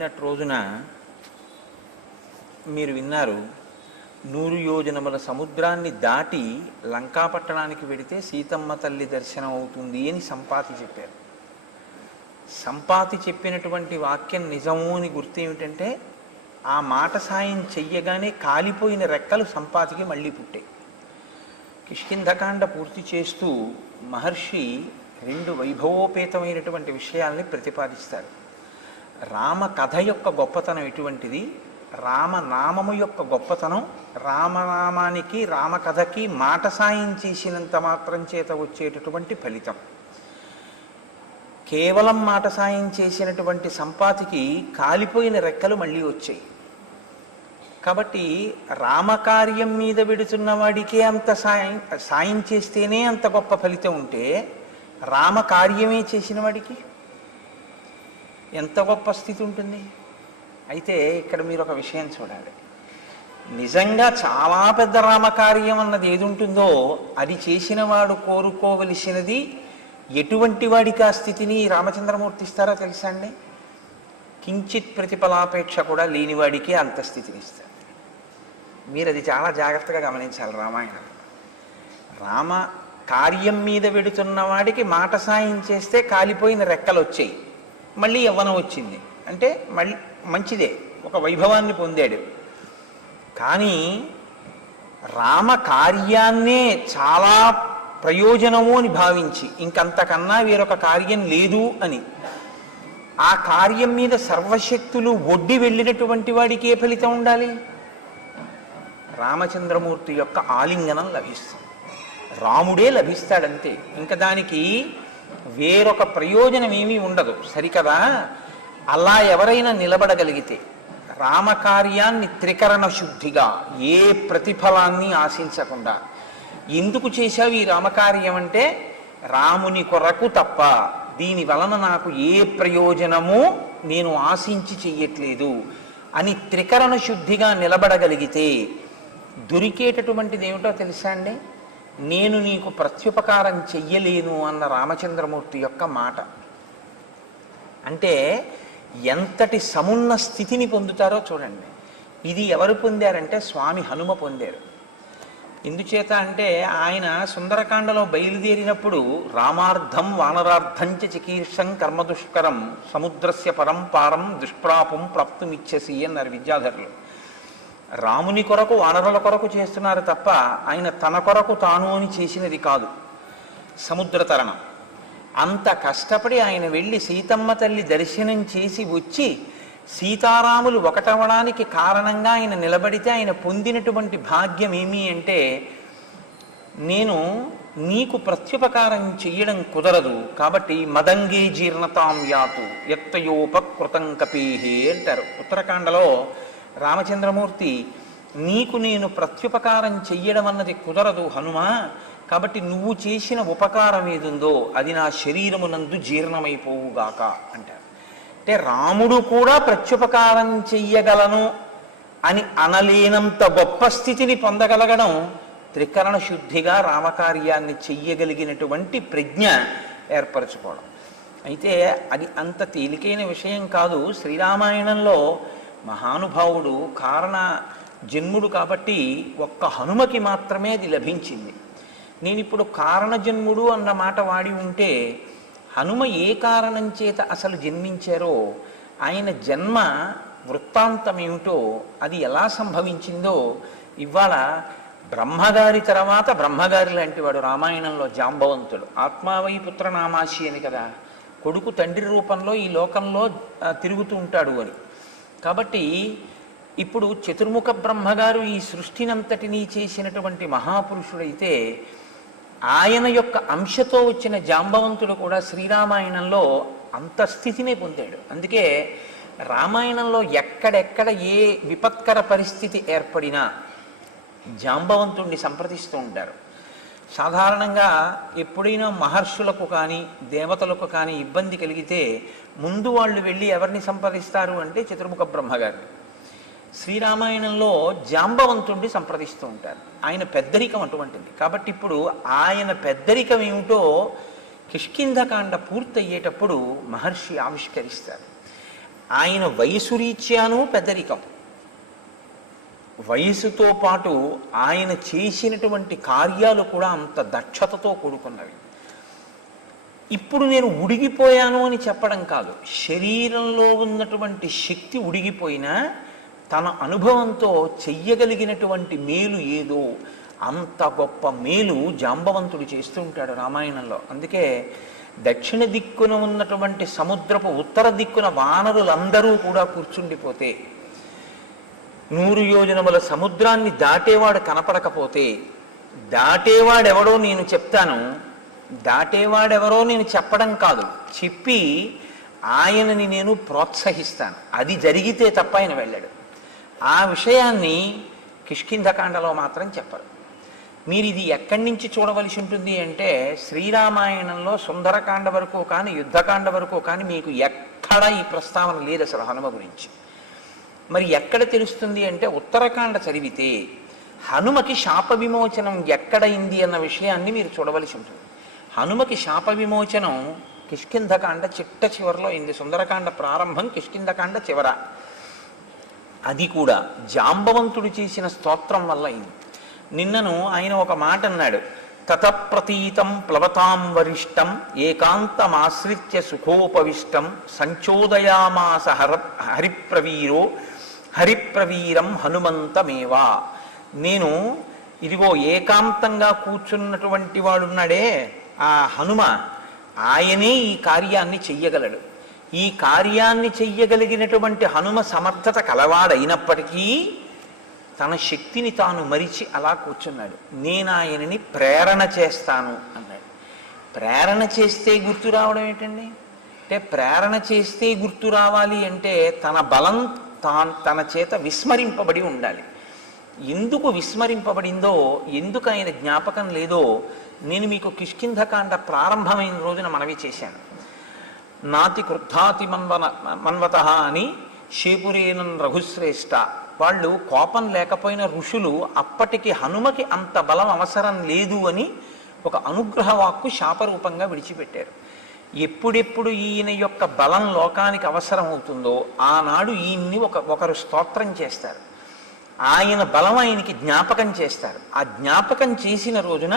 నిన్నటి రోజున మీరు విన్నారు, 100 యోజనముల సముద్రాన్ని దాటి లంకాపట్టణానికి వెడితే సీతమ్మ తల్లి దర్శనం అవుతుంది అని సంపాతి చెప్పారు. సంపాతి చెప్పినటువంటి వాక్యం నిజము అని గుర్తు ఏమిటంటే, ఆ మాట సాయం చెయ్యగానే కాలిపోయిన రెక్కలు సంపాతికి మళ్ళీ పుట్టాయి. కిష్కింధకాండ పూర్తి చేస్తూ మహర్షి 2 వైభవోపేతమైనటువంటి విషయాల్ని ప్రతిపాదిస్తారు. రామ కథ యొక్క గొప్పతనం ఎటువంటిది, రామనామము యొక్క గొప్పతనం, రామనామానికి రామకథకి మాట సాయం చేసినంత మాత్రం చేత వచ్చేటటువంటి ఫలితం. కేవలం మాట సాయం చేసినటువంటి సంపాతికి కాలిపోయిన రెక్కలు మళ్ళీ వచ్చాయి. కాబట్టి రామకార్యం మీద వెడుతున్న వాడికే అంత సాయం చేస్తేనే అంత గొప్ప ఫలితం ఉంటే, రామకార్యమే చేసిన వాడికి ఎంత గొప్ప స్థితి ఉంటుంది. అయితే ఇక్కడ మీరు ఒక విషయం చూడాలి. నిజంగా చాలా పెద్ద రామకార్యం అన్నది ఏది ఉంటుందో అది చేసిన వాడు కోరుకోవలసినది ఎటువంటి వాడికి ఆ స్థితిని రామచంద్రమూర్తి ఇస్తారో తెలుసా అండి? కించిత్ ప్రతిఫలాపేక్ష కూడా లేనివాడికి అంత స్థితిని ఇస్తారు. మీరు అది చాలా జాగ్రత్తగా గమనించాలి. రామాయణం రామ కార్యం మీద వెడుతున్న వాడికి మాట సాయం చేస్తే కాలిపోయిన రెక్కలు వచ్చాయి, మళ్ళీ యవ్వనం వచ్చింది అంటే మళ్ళీ మంచిదే, ఒక వైభవాన్ని పొందాడు. కానీ రామ కార్యాన్నే చాలా ప్రయోజనము అని భావించి ఇంకంతకన్నా వేరొక కార్యం లేదు అని ఆ కార్యం మీద సర్వశక్తులు ఒడ్డి వెళ్ళినటువంటి వాడికి ఏ ఫలితం ఉండాలి? రామచంద్రమూర్తి యొక్క ఆలింగనం లభిస్తుంది, రాముడే లభిస్తాడంతే. ఇంకా దానికి వేరొక ప్రయోజనం ఏమీ ఉండదు, సరికదా? అలా ఎవరైనా నిలబడగలిగితే రామకార్యాన్ని త్రికరణ శుద్ధిగా ఏ ప్రతిఫలాన్ని ఆశించకుండా, ఎందుకు చేశావు ఈ రామకార్యం అంటే రాముని కొరకు తప్ప, దీని వలన నాకు ఏ ప్రయోజనము నేను ఆశించి చెయ్యట్లేదు అని త్రికరణ శుద్ధిగా నిలబడగలిగితే దొరికేటటువంటిది ఏమిటో తెలుసా అండి? నేను నీకు ప్రత్యుపకారం చెయ్యలేను అన్న రామచంద్రమూర్తి యొక్క మాట. అంటే ఎంతటి సమున్న స్థితిని పొందుతారో చూడండి. ఇది ఎవరు పొందారంటే స్వామి హనుమ పొందారు. ఎందుచేత అంటే ఆయన సుందరకాండలో బయలుదేరినప్పుడు రామార్థం వానరార్థంచ చికీర్షం కర్మదుష్కరం సముద్రస్య పరంపారం దుష్ప్రాపం ప్రాప్తుమిచ్చసి అన్నారు విద్యాధరులు. రాముని కొరకు వానరుల కొరకు చేస్తున్నారు తప్ప ఆయన తన కొరకు తాను అని చేసినది కాదు సముద్ర తరణం. అంత కష్టపడి ఆయన వెళ్ళి సీతమ్మ తల్లి దర్శనం చేసి వచ్చి సీతారాములు ఒకటవడానికి కారణంగా ఆయన నిలబడితే ఆయన పొందినటువంటి భాగ్యం ఏమి అంటే, నేను నీకు ప్రత్యుపకారం చెయ్యడం కుదరదు కాబట్టి మదంగే జీర్ణతాం యాతు యత్తయోపకృతం కపీహే అంటారు ఉత్తరాఖండలో. రామచంద్రమూర్తి, నీకు నేను ప్రత్యుపకారం చెయ్యడం అన్నది కుదరదు హనుమా, కాబట్టి నువ్వు చేసిన ఉపకారం ఏదుందో అది నా శరీరమునందు జీర్ణమైపోవుగాక అంటారు. అంటే రాముడు కూడా ప్రత్యుపకారం చెయ్యగలను అని అనలేనంత గొప్ప స్థితిని పొందగలగడం త్రికరణ శుద్ధిగా రామకార్యాన్ని చెయ్యగలిగినటువంటి ప్రజ్ఞ ఏర్పరచుకోవడం. అయితే అది అంత తేలికైన విషయం కాదు. శ్రీరామాయణంలో మహానుభావుడు కారణ జన్ముడు కాబట్టి ఒక్క హనుమకి మాత్రమే అది లభించింది. నేను ఇప్పుడు కారణజన్ముడు అన్న మాట వాడి ఉంటే హనుమ ఏ కారణం చేత అసలు జన్మించారో, ఆయన జన్మ వృత్తాంతం ఏమిటో, అది ఎలా సంభవించిందో ఇవాళ బ్రహ్మగారి తర్వాత బ్రహ్మగారి లాంటి వాడు రామాయణంలో జాంబవంతుడు. ఆత్మావై పుత్రనామాసి అని కదా, కొడుకు తండ్రి రూపంలో ఈ లోకంలో తిరుగుతూ ఉంటాడు అని. కాబట్టి ఇప్పుడు చతుర్ముఖ బ్రహ్మగారు ఈ సృష్టినంతటినీ చేసినటువంటి మహాపురుషుడైతే ఆయన యొక్క అంశతో వచ్చిన జాంబవంతుడు కూడా శ్రీరామాయణంలో అంత స్థితినే పొందాడు. అందుకే రామాయణంలో ఎక్కడెక్కడ ఏ విపత్కర పరిస్థితి ఏర్పడినా జాంబవంతుణ్ణి సంప్రదిస్తూ ఉంటారు. సాధారణంగా ఎప్పుడైనా మహర్షులకు కానీ దేవతలకు కానీ ఇబ్బంది కలిగితే ముందు వాళ్ళు వెళ్ళి ఎవరిని సంప్రదిస్తారు అంటే చతుర్ముఖ బ్రహ్మగారు. శ్రీరామాయణంలో జాంబవంతుణ్ణి సంప్రదిస్తూ ఉంటారు. ఆయన పెద్దరికం అటువంటిది. కాబట్టి ఇప్పుడు ఆయన పెద్దరికం ఏమిటో కిష్కింధకాండ పూర్తయ్యేటప్పుడు మహర్షి ఆవిష్కరిస్తారు. ఆయన వయసు రీత్యాను పెద్దరికం, వయసుతో పాటు ఆయన చేసినటువంటి కార్యాలు కూడా అంత దక్షతతో కూడుకున్నవి. ఇప్పుడు నేను ఉడిగిపోయాను అని చెప్పడం కాదు, శరీరంలో ఉన్నటువంటి శక్తి ఉడిగిపోయినా తన అనుభవంతో చెయ్యగలిగినటువంటి మేలు ఏదో అంత గొప్ప మేలు జాంబవంతుడు చేస్తూ ఉంటాడు రామాయణంలో. అందుకే దక్షిణ దిక్కున ఉన్నటువంటి సముద్రపు ఉత్తర దిక్కున వానరులందరూ కూడా కూర్చుండిపోతే, 100 యోజనముల సముద్రాన్ని దాటేవాడు కనపడకపోతే, దాటేవాడెవడో నేను చెప్తాను, దాటేవాడెవరో నేను చెప్పడం కాదు, చెప్పి ఆయనని నేను ప్రోత్సహిస్తాను, అది జరిగితే తప్ప ఆయన వెళ్ళాడు. ఆ విషయాన్ని కిష్కింధకాండలో మాత్రం చెప్పరు. మీరు ఇది ఎక్కడి నుంచి చూడవలసి ఉంటుంది అంటే, శ్రీరామాయణంలో సుందరకాండ వరకు కానీ యుద్ధకాండ వరకు కానీ మీకు ఎక్కడ ఈ ప్రస్తావన లేదు అసలు హనుమ గురించి. మరి ఎక్కడ తెలుస్తుంది అంటే, ఉత్తరకాండ చదివితే హనుమకి శాప విమోచనం ఎక్కడైంది అన్న విషయాన్ని మీరు చూడవలసి ఉంటుంది. హనుమకి శాప విమోచనం కిష్కింధకాండ చిట్ట చివరిలో అయింది. సుందరకాండ ప్రారంభం, కిష్కింధకాండ చివర. అది కూడా జాంబవంతుడు చేసిన స్తోత్రం వల్ల అయింది. నిన్నను ఆయన ఒక మాట అన్నాడు, తతప్రతీతం ప్లవతాం వరిష్టం ఏకాంతమాశ్రిత్య సుఖోపవిష్టం సంచోదయామాస హరిప్రవీరం హనుమంతమేవా. నేను ఇదిగో ఏకాంతంగా కూర్చున్నటువంటి వాడున్నాడే ఆ హనుమ, ఆయనే ఈ కార్యాన్ని చెయ్యగలడు. ఈ కార్యాన్ని చెయ్యగలిగినటువంటి హనుమ సమర్థత కలవాడైనప్పటికీ తన శక్తిని తాను మరిచి అలా కూర్చున్నాడు. నేను ఆయనని ప్రేరణ చేస్తాను అన్నాడు. ప్రేరణ చేస్తే గుర్తు రావడం ఏంటండి అంటే, ప్రేరణ చేస్తే గుర్తు రావాలి అంటే తన బలం తన చేత విస్మరింపబడి ఉండాలి. ఎందుకు విస్మరింపబడిందో, ఎందుకు ఆయన జ్ఞాపకం లేదో నేను మీకు కిష్కింధకాండ ప్రారంభమైన రోజున మనవి చేశాను. నాతి క్రుద్ధాతి మన్వత అని శేపురేనన్ రఘుశ్రేష్ఠ, వాళ్ళు కోపం లేకపోయిన ఋషులు అప్పటికి హనుమకి అంత బలం అవసరం లేదు అని ఒక అనుగ్రహ వాక్కు శాపరూపంగా విడిచిపెట్టారు. ఎప్పుడెప్పుడు ఈయన యొక్క బలం లోకానికి అవసరం అవుతుందో ఆనాడు ఈయన్ని ఒకరు స్తోత్రం చేస్తారు, ఆయన బలం ఆయనకి జ్ఞాపకం చేస్తారు. ఆ జ్ఞాపకం చేసిన రోజున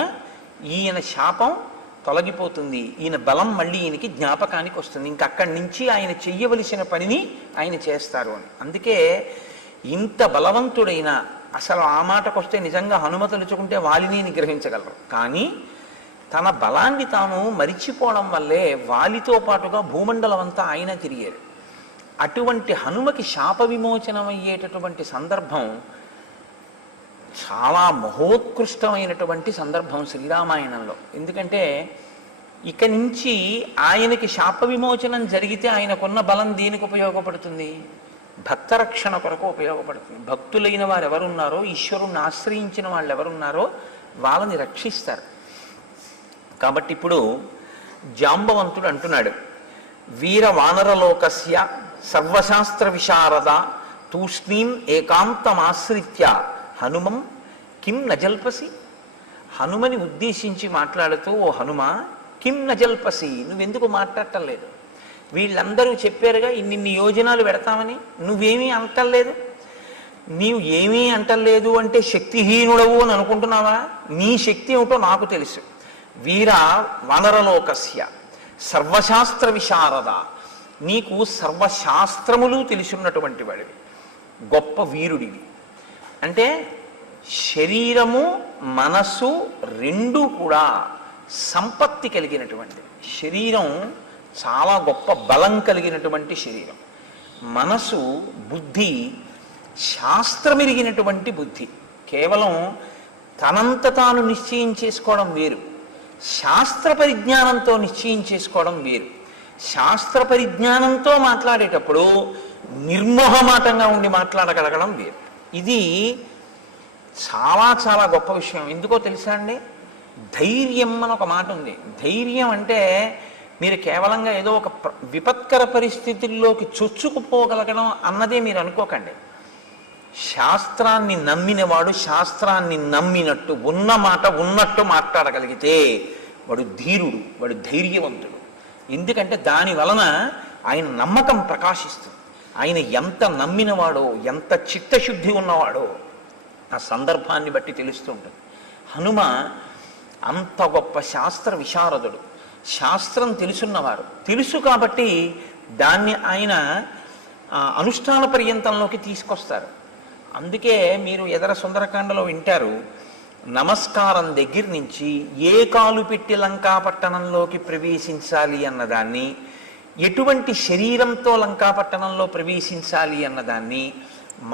ఈయన శాపం తొలగిపోతుంది, ఈయన బలం మళ్ళీ ఈయనకి జ్ఞాపకానికి వస్తుంది. ఇంక అక్కడి నుంచి ఆయన చెయ్యవలసిన పనిని ఆయన చేస్తారు అని. అందుకే ఇంత బలవంతుడైన, అసలు ఆ మాటకు వస్తే నిజంగా హనుమ తలుచుకుంటే వాలిని నిగ్రహించగలరు, కానీ తన బలాన్ని తాను మరిచిపోవడం వల్లే వాలితో పాటుగా భూమండలం అంతా ఆయన తిరిగారు. అటువంటి హనుమకి శాప విమోచనం అయ్యేటటువంటి సందర్భం చాలా మహోత్కృష్టమైనటువంటి సందర్భం శ్రీరామాయణంలో. ఎందుకంటే ఇక నుంచి ఆయనకి శాప విమోచనం జరిగితే ఆయనకున్న బలం దేనికి ఉపయోగపడుతుంది? భక్తరక్షణ కొరకు ఉపయోగపడుతుంది. భక్తులైన వారు ఎవరున్నారో, ఈశ్వరుణ్ణి ఆశ్రయించిన వాళ్ళు ఎవరున్నారో వాళ్ళని రక్షిస్తారు. కాబట్టి ఇప్పుడు జాంబవంతుడు అంటున్నాడు, వీర వానరలోకస్య సర్వశాస్త్ర విశారద తూష్ణీం ఏకాంతమాశ్రిత్య హనుమం కిం నజల్పసి. హనుమని ఉద్దేశించి మాట్లాడుతూ, ఓ హనుమ కిం నజల్పసి, నువ్వెందుకు మాట్లాడటం లేదు? వీళ్ళందరూ చెప్పారుగా ఇన్ని యోజనాలు పెడతామని, నువ్వేమీ అంటలేదు. నీవు ఏమీ అంటలేదు అంటే శక్తిహీనుడవు అని అనుకుంటున్నావా? నీ శక్తి ఏమిటో నాకు తెలుసు. వీర వనరలోకస్య సర్వశాస్త్ర విశారద, నీకు సర్వశాస్త్రములు తెలిసినటువంటి వాడివి, గొప్ప వీరుడివి. అంటే శరీరము మనస్సు రెండూ కూడా సంపత్తి కలిగినటువంటి శరీరం, చాలా గొప్ప బలం కలిగినటువంటి శరీరం. మనసు బుద్ధి శాస్త్రమెరిగినటువంటి బుద్ధి. కేవలం తనంత తాను నిశ్చయం చేసుకోవడం వేరు, శాస్త్ర పరిజ్ఞానంతో నిశ్చయం చేసుకోవడం వేరు. శాస్త్ర పరిజ్ఞానంతో మాట్లాడేటప్పుడు నిర్మోహమాటంగా ఉండి మాట్లాడగలగడం వేరు. ఇది చాలా చాలా గొప్ప విషయం. ఎందుకో తెలుసా అండి? ధైర్యం అని ఒక మాట ఉంది. ధైర్యం అంటే మీరు కేవలంగా ఏదో ఒక విపత్కర పరిస్థితుల్లోకి చొచ్చుకుపోగలగడం అన్నదే మీరు అనుకోకండి. శాస్త్రాన్ని నమ్మినవాడు శాస్త్రాన్ని నమ్మినట్టు ఉన్న మాట ఉన్నట్టు మాట్లాడగలిగితే వాడు ధీరుడు, వాడు ధైర్యవంతుడు. ఎందుకంటే దాని వలన ఆయన నమ్మకం ప్రకాశిస్తుంది. ఆయన ఎంత నమ్మినవాడో, ఎంత చిత్తశుద్ధి ఉన్నవాడో ఆ సందర్భాన్ని బట్టి తెలుస్తూ ఉంటుంది. హనుమ అంత గొప్ప శాస్త్ర విశారదుడు, శాస్త్రం తెలుసున్నవారు. తెలుసు కాబట్టి దాన్ని ఆయన అనుష్ఠాన పర్యంతంలోకి తీసుకొస్తారు. అందుకే మీరు ఎదర సుందరకాండలో వింటారు, నమస్కారం దగ్గర నుంచి ఏ కాలు పెట్టి లంకాపట్టణంలోకి ప్రవేశించాలి అన్నదాన్ని, ఎటువంటి శరీరంతో లంకాపట్టణంలో ప్రవేశించాలి అన్నదాన్ని,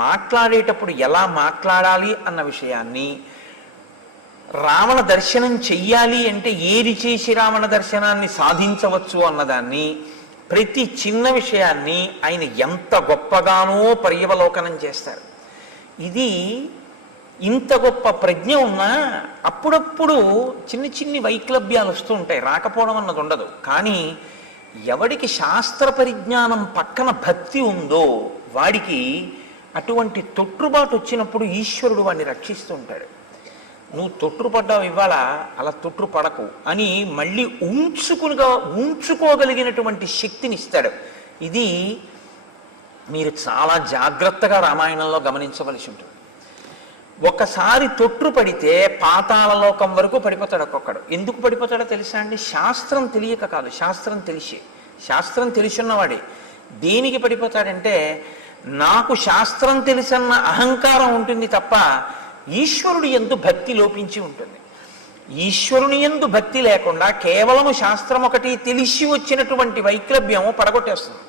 మాట్లాడేటప్పుడు ఎలా మాట్లాడాలి అన్న విషయాన్ని, రావణ దర్శనం చెయ్యాలి అంటే ఏది చేసి రావణ దర్శనాన్ని సాధించవచ్చు అన్నదాన్ని, ప్రతి చిన్న విషయాన్ని ఆయన ఎంత గొప్పగానో పర్యవలోకనం చేస్తారు. ఇది ఇంత గొప్ప ప్రజ్ఞ ఉన్నా అప్పుడప్పుడు చిన్ని చిన్ని వైక్లభ్యాలు వస్తూ ఉంటాయి, రాకపోవడం అన్నది ఉండదు. కానీ ఎవడికి శాస్త్ర పరిజ్ఞానం పక్కన భక్తి ఉందో వాడికి అటువంటి తొట్టుబాటు వచ్చినప్పుడు ఈశ్వరుడు వాడిని రక్షిస్తూ ఉంటాడు. నువ్వు తొట్టుపడ్డావు ఇవాళ, అలా తొట్టు పడకు అని మళ్ళీ ఉంచుకోగలిగినటువంటి శక్తిని ఇస్తాడు. ఇది మీరు చాలా జాగ్రత్తగా రామాయణంలో గమనించవలసి ఉంటుంది. ఒకసారి తొట్టు పడితే పాతాళ లోకం వరకు పడిపోతాడు ఒక్కొక్కడు. ఎందుకు పడిపోతాడో తెలుసా అండి? శాస్త్రం తెలియక కాదు, శాస్త్రం తెలిసి, శాస్త్రం తెలిసిన్నవాడే. దేనికి పడిపోతాడంటే, నాకు శాస్త్రం తెలిసన్న అహంకారం ఉంటుంది తప్ప ఈశ్వరుడి యందు భక్తి లోపించి ఉంటుంది. ఈశ్వరుని యందు భక్తి లేకుండా కేవలము శాస్త్రం ఒకటి తెలిసి వచ్చినటువంటి వైక్లభ్యము పడగొట్టేస్తుంది.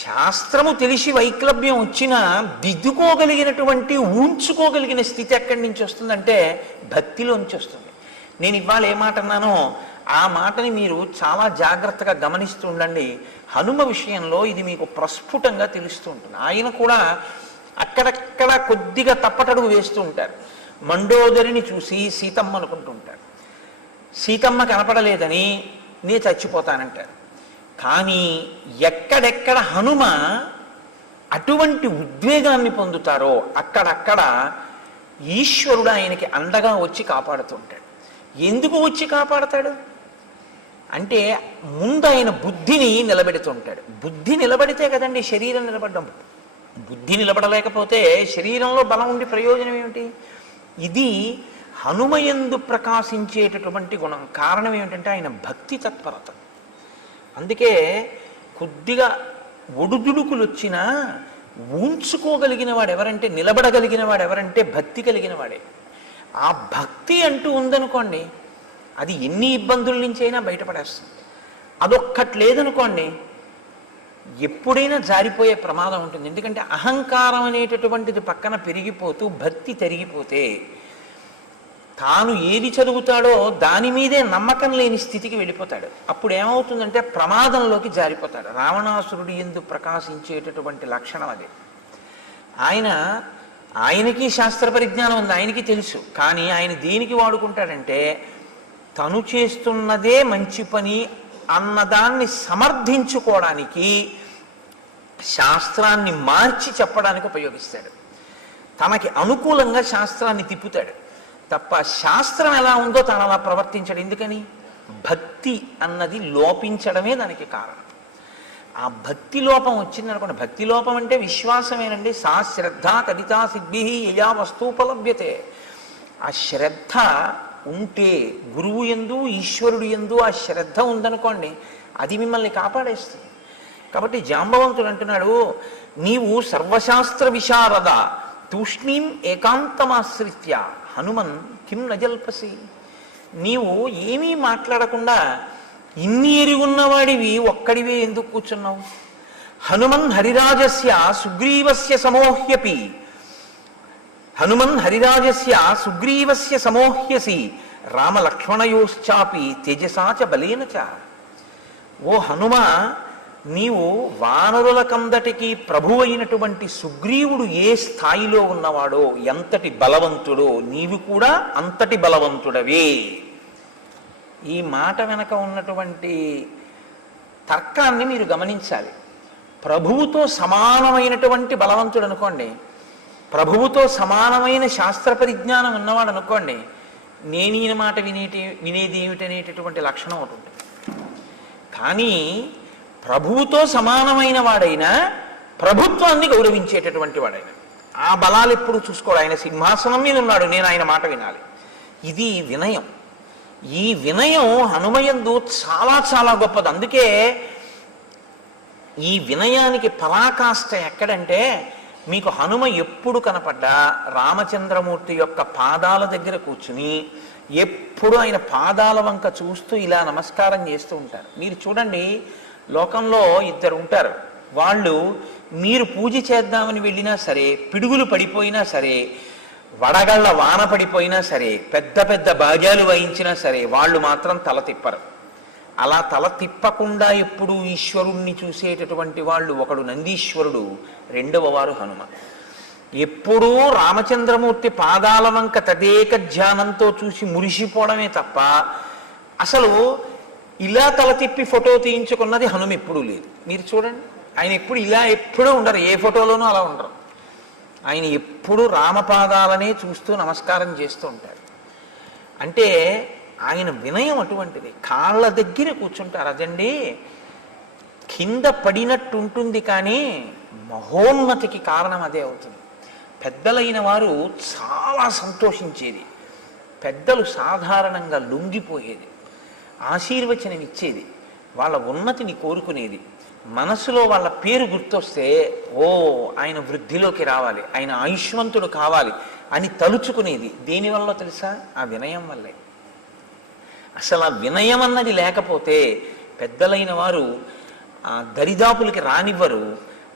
శాస్త్రము తెలిసి వైక్లభ్యం వచ్చినా దిద్దుకోగలిగినటువంటి ఉంచుకోగలిగిన స్థితి ఎక్కడి నుంచి వస్తుందంటే భక్తిలోంచి వస్తుంది. నేను ఇవాళ ఏ మాట అన్నానో ఆ మాటని మీరు చాలా జాగ్రత్తగా గమనిస్తూ ఉండండి. హనుమ విషయంలో ఇది మీకు ప్రస్ఫుటంగా తెలుస్తూ ఉంటుంది. ఆయన కూడా అక్కడక్కడ కొద్దిగా తప్పటడుగు వేస్తూ ఉంటారు. మండోదరిని చూసి సీతమ్మ అనుకుంటూ ఉంటారు. సీతమ్మ కనపడలేదని నే చచ్చిపోతానంటారు. కానీ ఎక్కడెక్కడ హనుమ అటువంటి ఉద్వేగాన్ని పొందుతారో అక్కడక్కడ ఈశ్వరుడు ఆయనకి అండగా వచ్చి కాపాడుతుంటాడు. ఎందుకు వచ్చి కాపాడతాడు అంటే ముందు ఆయన బుద్ధిని నిలబెడుతుంటాడు. బుద్ధి నిలబడితే కదండి శరీరం నిలబడ్డం. బుద్ధి నిలబడలేకపోతే శరీరంలో బలం ఉండి ప్రయోజనం ఏమిటి? ఇది హనుమయందు ప్రకాశించేటటువంటి గుణం. కారణం ఏమిటంటే ఆయన భక్తి తత్పరత. అందుకే కొద్దిగా ఒడుదుడుకులు వచ్చినా ఉంచుకోగలిగిన వాడు ఎవరంటే, నిలబడగలిగిన వాడు ఎవరంటే భక్తి కలిగిన వాడే. ఆ భక్తి అంటూ ఉందనుకోండి, అది ఎన్ని ఇబ్బందుల నుంచి అయినా బయటపడేస్తుంది. అదొక్కటి లేదనుకోండి, ఎప్పుడైనా జారిపోయే ప్రమాదం ఉంటుంది. ఎందుకంటే అహంకారం అనేటటువంటిది పక్కన పెరిగిపోతూ భక్తి తరిగిపోతే తాను ఏది చదువుతాడో దాని మీదే నమ్మకం లేని స్థితికి వెళ్ళిపోతాడు. అప్పుడు ఏమవుతుందంటే ప్రమాదంలోకి జారిపోతాడు. రావణాసురుడి యందు ప్రకాశించేటటువంటి లక్షణం అది. ఆయనకి శాస్త్ర పరిజ్ఞానం ఉంది, ఆయనకి తెలుసు. కానీ ఆయన దేనికి వాడుకుంటాడంటే తను చేస్తున్నదే మంచి పని అన్నదాన్ని సమర్థించుకోవడానికి, శాస్త్రాన్ని మార్చి చెప్పడానికి ఉపయోగిస్తాడు. తనకి అనుకూలంగా శాస్త్రాన్ని తిప్పుతాడు తప్ప శాస్త్రం ఎలా ఉందో తాను అలా ప్రవర్తించాడు. ఎందుకని? భక్తి అన్నది లోపించడమే దానికి కారణం. ఆ భక్తి లోపం వచ్చిందనుకోండి, భక్తి లోపం అంటే విశ్వాసమేనండి. సా శ్రద్ధ కవితా సిద్ధి యయా వస్తూపలభ్యతే. ఆ శ్రద్ధ ఉంటే గురువు యందు ఈశ్వరుడు యందు ఆ శ్రద్ధ ఉందనుకోండి, అది మిమ్మల్ని కాపాడేస్తుంది. కాబట్టి జాంబవంతుడు అంటున్నాడు, నీవు సర్వశాస్త్ర విశారద తూష్ణీం ఏకాంతమాశ్రిత్య హనుమన్ కిం నజల్పసి. నీవు ఏమీ మాట్లాడకుండా ఇన్ని ఎరుగున్నవాడివి ఒక్కడివే ఎందుకు కూర్చున్నావు? హనుమన్ హరిరాజస్య సుగ్రీవస్య సమోహ్యపి హనుమన్ హరిరాజస్య సుగ్రీవస్య సమోహ్యసి రామలక్ష్మణయోశ్చాపి తేజసాచ బలేన చ. ఓ హనుమ, నీవు వానరుల కందటికి ప్రభు అయినటువంటి సుగ్రీవుడు ఏ స్థాయిలో ఉన్నవాడో, ఎంతటి బలవంతుడో, నీవు కూడా అంతటి బలవంతుడవే. ఈ మాట వెనక ఉన్నటువంటి తర్కాన్ని మీరు గమనించాలి. ప్రభువుతో సమానమైనటువంటి బలవంతుడు అనుకోండి, ప్రభువుతో సమానమైన శాస్త్ర పరిజ్ఞానం ఉన్నవాడు అనుకోండి, నేను ఈయన మాట వినేది ఏమిటనేటటువంటి లక్షణం ఒకటి ఉంటుంది. కానీ ప్రభువుతో సమానమైన వాడైనా ప్రభుత్వాన్ని గౌరవించేటటువంటి వాడు ఆయన. ఆ బలాలు ఎప్పుడు చూసుకోడు. ఆయన సింహాసనం మీద ఉన్నాడు, నేను ఆయన మాట వినాలి. ఇది వినయం. ఈ వినయం హనుమయందు చాలా చాలా గొప్పది. అందుకే ఈ వినయానికి పరాకాష్ట ఎక్కడంటే, మీకు హనుమ ఎప్పుడు కనపడ్డా రామచంద్రమూర్తి యొక్క పాదాల దగ్గర కూర్చుని ఎప్పుడు ఆయన పాదాల వంక చూస్తూ ఇలా నమస్కారం చేస్తూ ఉంటారు. మీరు చూడండి, లోకంలో ఇద్దరు ఉంటారు. వాళ్ళు మీరు పూజ చేద్దామని వెళ్ళినా సరే, పిడుగులు పడిపోయినా సరే, వడగళ్ళ వాన పడిపోయినా సరే, పెద్ద పెద్ద బాజాలు వాయించినా సరే, వాళ్ళు మాత్రం తల తిప్పరు. అలా తల తిప్పకుండా ఎప్పుడు ఈశ్వరుణ్ణి చూసేటటువంటి వాళ్ళు ఒకడు నందీశ్వరుడు, రెండవ వారు హనుమ. ఎప్పుడూ రామచంద్రమూర్తి పాదాల వంక తదేక ధ్యానంతో చూసి మురిసిపోవడమే తప్ప అసలు ఇలా తల తిప్పి ఫోటో తీయించుకున్నది హనుమ ఎప్పుడూ లేదు. మీరు చూడండి, ఆయన ఎప్పుడు ఇలా ఎప్పుడూ ఉండరు, ఏ ఫోటోలోనూ అలా ఉండరు. ఆయన ఎప్పుడు రామపాదాలనే చూస్తూ నమస్కారం చేస్తూ ఉంటారు. అంటే ఆయన వినయం అటువంటిది. కాళ్ళ దగ్గర కూర్చుంటారు. అదండి కింద పడినట్టు ఉంటుంది, కానీ మహోన్నతికి కారణం అదే అవుతుంది. పెద్దలైన వారు చాలా సంతోషించేది, పెద్దలు సాధారణంగా లొంగిపోయేది, ఆశీర్వచనం ఇచ్చేది, వాళ్ళ ఉన్నతిని కోరుకునేది. మనసులో వాళ్ళ పేరు గుర్తొస్తే ఓ ఆయన వృద్ధిలోకి రావాలి, ఆయన ఆయుష్మంతుడు కావాలి అని తలుచుకునేది. దేనివల్ల తెలుసా? ఆ వినయం వల్లే. అసలు ఆ వినయం అన్నది లేకపోతే పెద్దలైన వారు దరిదాపులకి రానివ్వరు.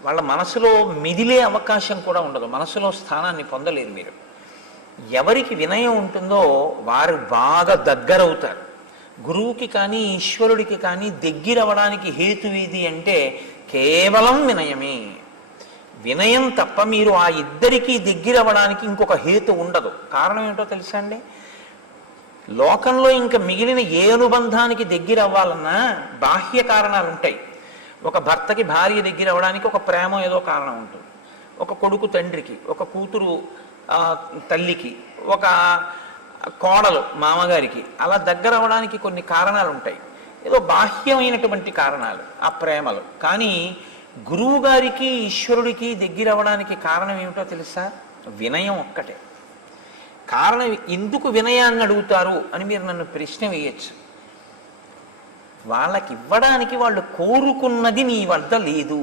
వాళ్ళ మనసులో మిదిలే అవకాశం కూడా ఉండదు, మనసులో స్థానాన్ని పొందలేరు. మీరు ఎవరికి వినయం ఉంటుందో వారు బాగా దగ్గరవుతారు. గురువుకి కానీ ఈశ్వరుడికి కానీ దగ్గరవడానికి హేతు ఏది అంటే కేవలం వినయమే. వినయం తప్ప మీరు ఆ ఇద్దరికీ దగ్గరవడానికి ఇంకొక హేతు ఉండదు. కారణం ఏంటో తెలుసా అండి? లోకంలో ఇంకా మిగిలిన ఏ అనుబంధానికి దగ్గర అవ్వాలన్నా బాహ్య కారణాలు ఉంటాయి. ఒక భర్తకి భార్య దగ్గర అవ్వడానికి ఒక ప్రేమ ఏదో కారణం ఉంటుంది, ఒక కొడుకు తండ్రికి, ఒక కూతురు తల్లికి, ఒక కోడలు మామగారికి, అలా దగ్గర అవ్వడానికి కొన్ని కారణాలు ఉంటాయి, ఏదో బాహ్యమైనటువంటి కారణాలు ఆ ప్రేమలు. కానీ గురువు గారికి ఈశ్వరుడికి దగ్గర అవ్వడానికి కారణం ఏమిటో తెలుసా? వినయం ఒక్కటే కారణం. ఎందుకు వినయాన్ని అడుగుతారు అని మీరు నన్ను ప్రశ్న వేయచ్చు. వాళ్ళకి ఇవ్వడానికి వాళ్ళు కోరుకున్నది నీ వద్ద లేదు.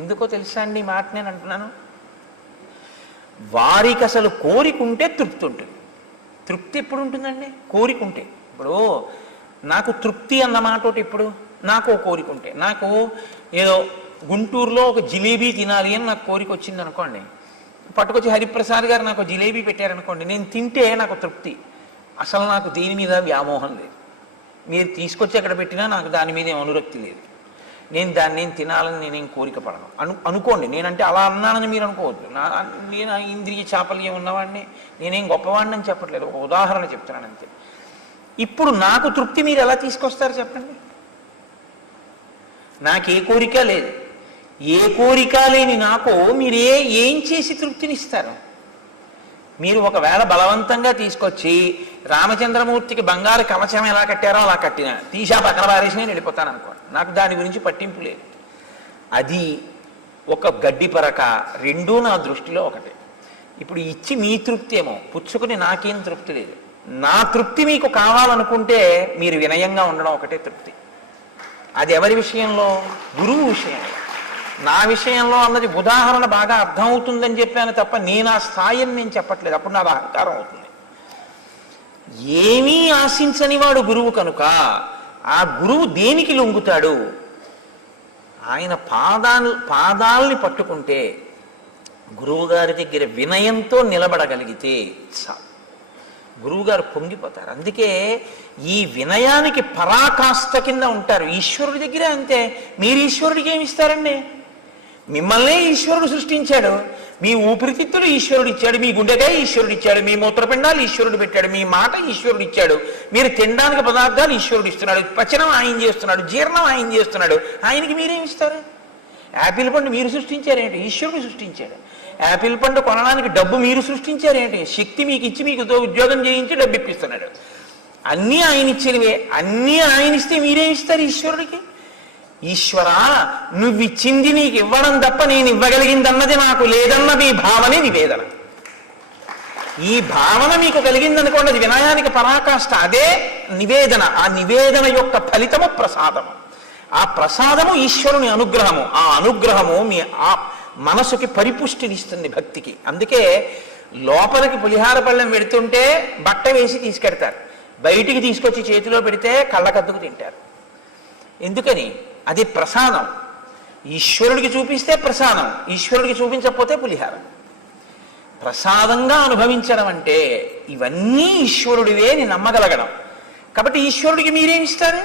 ఎందుకో తెలుసా అండి ఈ మాట నేను అంటున్నాను? వారికి అసలు కోరికుంటే తృప్తి ఉంటుంది. తృప్తి ఎప్పుడు ఉంటుందండి? కోరికుంటే. ఇప్పుడు నాకు తృప్తి అన్న మాట ఒకటి, ఇప్పుడు నాకు కోరిక ఉంటే, నాకు ఏదో గుంటూరులో ఒక జిలేబీ తినాలి అని నాకు కోరిక వచ్చింది అనుకోండి, పట్టుకొచ్చి హరిప్రసాద్ గారు నాకు జిలేబీ పెట్టారనుకోండి, నేను తింటే నాకు తృప్తి. అసలు నాకు దేని మీద వ్యామోహం లేదు. మీరు తీసుకొచ్చి అక్కడ పెట్టినా నాకు దాని మీద ఏం అనురక్తి లేదు. నేను తినాలని నేనేం కోరిక పడను అనుకోండి. నేనంటే అలా అన్నానని మీరు అనుకోవద్దు. నేను ఇంద్రియ చాపల్యం ఉన్నవాడిని, నేనేం గొప్పవాడిని అని చెప్పట్లేదు, ఒక ఉదాహరణ చెప్తున్నాను అంతే. ఇప్పుడు నాకు తృప్తి మీరు ఎలా తీసుకొస్తారు చెప్పండి? నాకే కోరిక లేదు. ఏ కోరిక లేని నాకు మీరు ఏం చేసి తృప్తినిస్తారు? మీరు ఒకవేళ బలవంతంగా తీసుకొచ్చి రామచంద్రమూర్తికి బంగారు కవచం ఎలా కట్టారో అలా కట్టినా, తీసా పక్కన పారేసి నేను వెళ్ళిపోతాను అనుకోండి, నాకు దాని గురించి పట్టింపు లేదు. అది ఒక గడ్డి పరక, రెండూ నా దృష్టిలో ఒకటే. ఇప్పుడు ఇచ్చి మీ తృప్తి ఏమో, పుచ్చుకుని నాకేం తృప్తి లేదు. నా తృప్తి మీకు కావాలనుకుంటే మీరు వినయంగా ఉండడం ఒకటే తృప్తి. అది ఎవరి విషయంలో? గురువు విషయంలో. నా విషయంలో అన్నది ఉదాహరణ బాగా అర్థమవుతుందని చెప్పాను తప్ప నేను ఆ స్థాయిని నేను చెప్పట్లేదు. అప్పుడు నాకు అహంకారం అవుతుంది. ఏమీ ఆశించని వాడు గురువు కనుక ఆ గురువు దేనికి లొంగుతాడు? ఆయన పాదాల్ని పట్టుకుంటే, గురువుగారి దగ్గర వినయంతో నిలబడగలిగితే చాలు, గురువుగారు పొంగిపోతారు. అందుకే ఈ వినయానికి పరాకాష్ట కింద ఉంటారు. ఈశ్వరుడి దగ్గర అంతే. మీరు ఈశ్వరుడికి ఏమి ఇస్తారండి? మిమ్మల్నే ఈశ్వరుడు సృష్టించాడు. మీ ఊపిరితిత్తులు ఈశ్వరుడు ఇచ్చాడు, మీ గుండెకాయ ఈశ్వరుడు ఇచ్చాడు, మీ మూత్రపిండాలు ఈశ్వరుడు పెట్టాడు, మీ మాట ఈశ్వరుడు ఇచ్చాడు, మీరు తినడానికి పదార్థాలు ఈశ్వరుడు ఇస్తున్నాడు, పచనం ఆయన చేస్తున్నాడు, జీర్ణం ఆయన చేస్తున్నాడు. ఆయనకి మీరేమి ఇస్తారు? యాపిల్ పండు మీరు సృష్టించారేంటి? ఈశ్వరుడు సృష్టించాడు. యాపిల్ పండు కొనడానికి డబ్బు మీరు సృష్టించారేంటి? శక్తి మీకు ఇచ్చి మీకు ఉద్యోగం చేయించి డబ్బు ఇప్పిస్తున్నాడు. అన్నీ ఆయన ఇచ్చినవే. అన్నీ ఆయన ఇస్తే మీరేమి ఇస్తారు ఈశ్వరుడికి? ఈశ్వరా నువ్విచ్చింది నీకు ఇవ్వడం తప్ప నేను ఇవ్వగలిగిందన్నది నాకు లేదన్నది ఈ భావనే నివేదన. ఈ భావన మీకు కలిగిందనుకోండి, అది వినయానికి పరాకాష్ట, అదే నివేదన. ఆ నివేదన యొక్క ఫలితము ప్రసాదము. ఆ ప్రసాదము ఈశ్వరుని అనుగ్రహము. ఆ అనుగ్రహము మీ ఆ మనసుకి పరిపుష్టినిస్తుంది భక్తికి. అందుకే లోపలికి పులిహార పళ్ళెం పెడుతుంటే బట్ట వేసి తీసుకెడతారు, బయటికి తీసుకొచ్చి చేతిలో పెడితే కళ్ళకద్దుకు తింటారు. ఎందుకని? అది ప్రసాదం. ఈశ్వరుడికి చూపిస్తే ప్రసాదం, ఈశ్వరుడికి చూపించకపోతే పులిహారం. ప్రసాదంగా అనుభవించడం అంటే ఇవన్నీ ఈశ్వరుడివే అని నమ్మగలగడం. కాబట్టి ఈశ్వరుడికి మీరేమిస్తారు?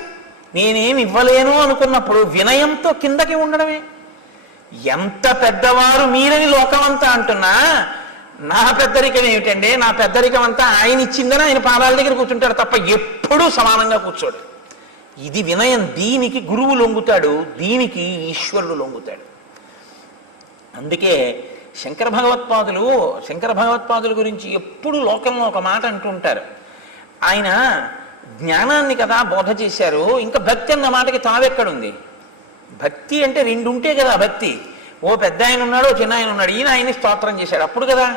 నేనేమి ఇవ్వలేను అనుకున్నప్పుడు వినయంతో కిందకి ఉండడమే. ఎంత పెద్దవారు మీరని లోకమంతా అంటున్నా, నా పెద్దరికం ఏమిటండి, నా పెద్దరికం అంతా ఆయన ఇచ్చిందని ఆయన పాదాల దగ్గర కూర్చుంటాడు తప్ప ఎప్పుడూ సమానంగా కూర్చోడు. ఇది వినయం. దీనికి గురువు లొంగుతాడు, దీనికి ఈశ్వరుడు లొంగుతాడు. అందుకే శంకర భగవత్పాదుల గురించి ఎప్పుడు లోకంలో ఒక మాట అంటుంటారు. ఆయన జ్ఞానాన్ని కదా బోధ చేశారు, ఇంకా భక్తి అన్న మాటకి తావెక్కడుంది? భక్తి అంటే రెండు ఉంటే కదా భక్తి. ఓ పెద్ద ఆయన ఉన్నాడు, ఓ చిన్న ఆయన ఉన్నాడు, ఈయన ఆయన్ని స్తోత్రం చేశాడు, అప్పుడు కదా.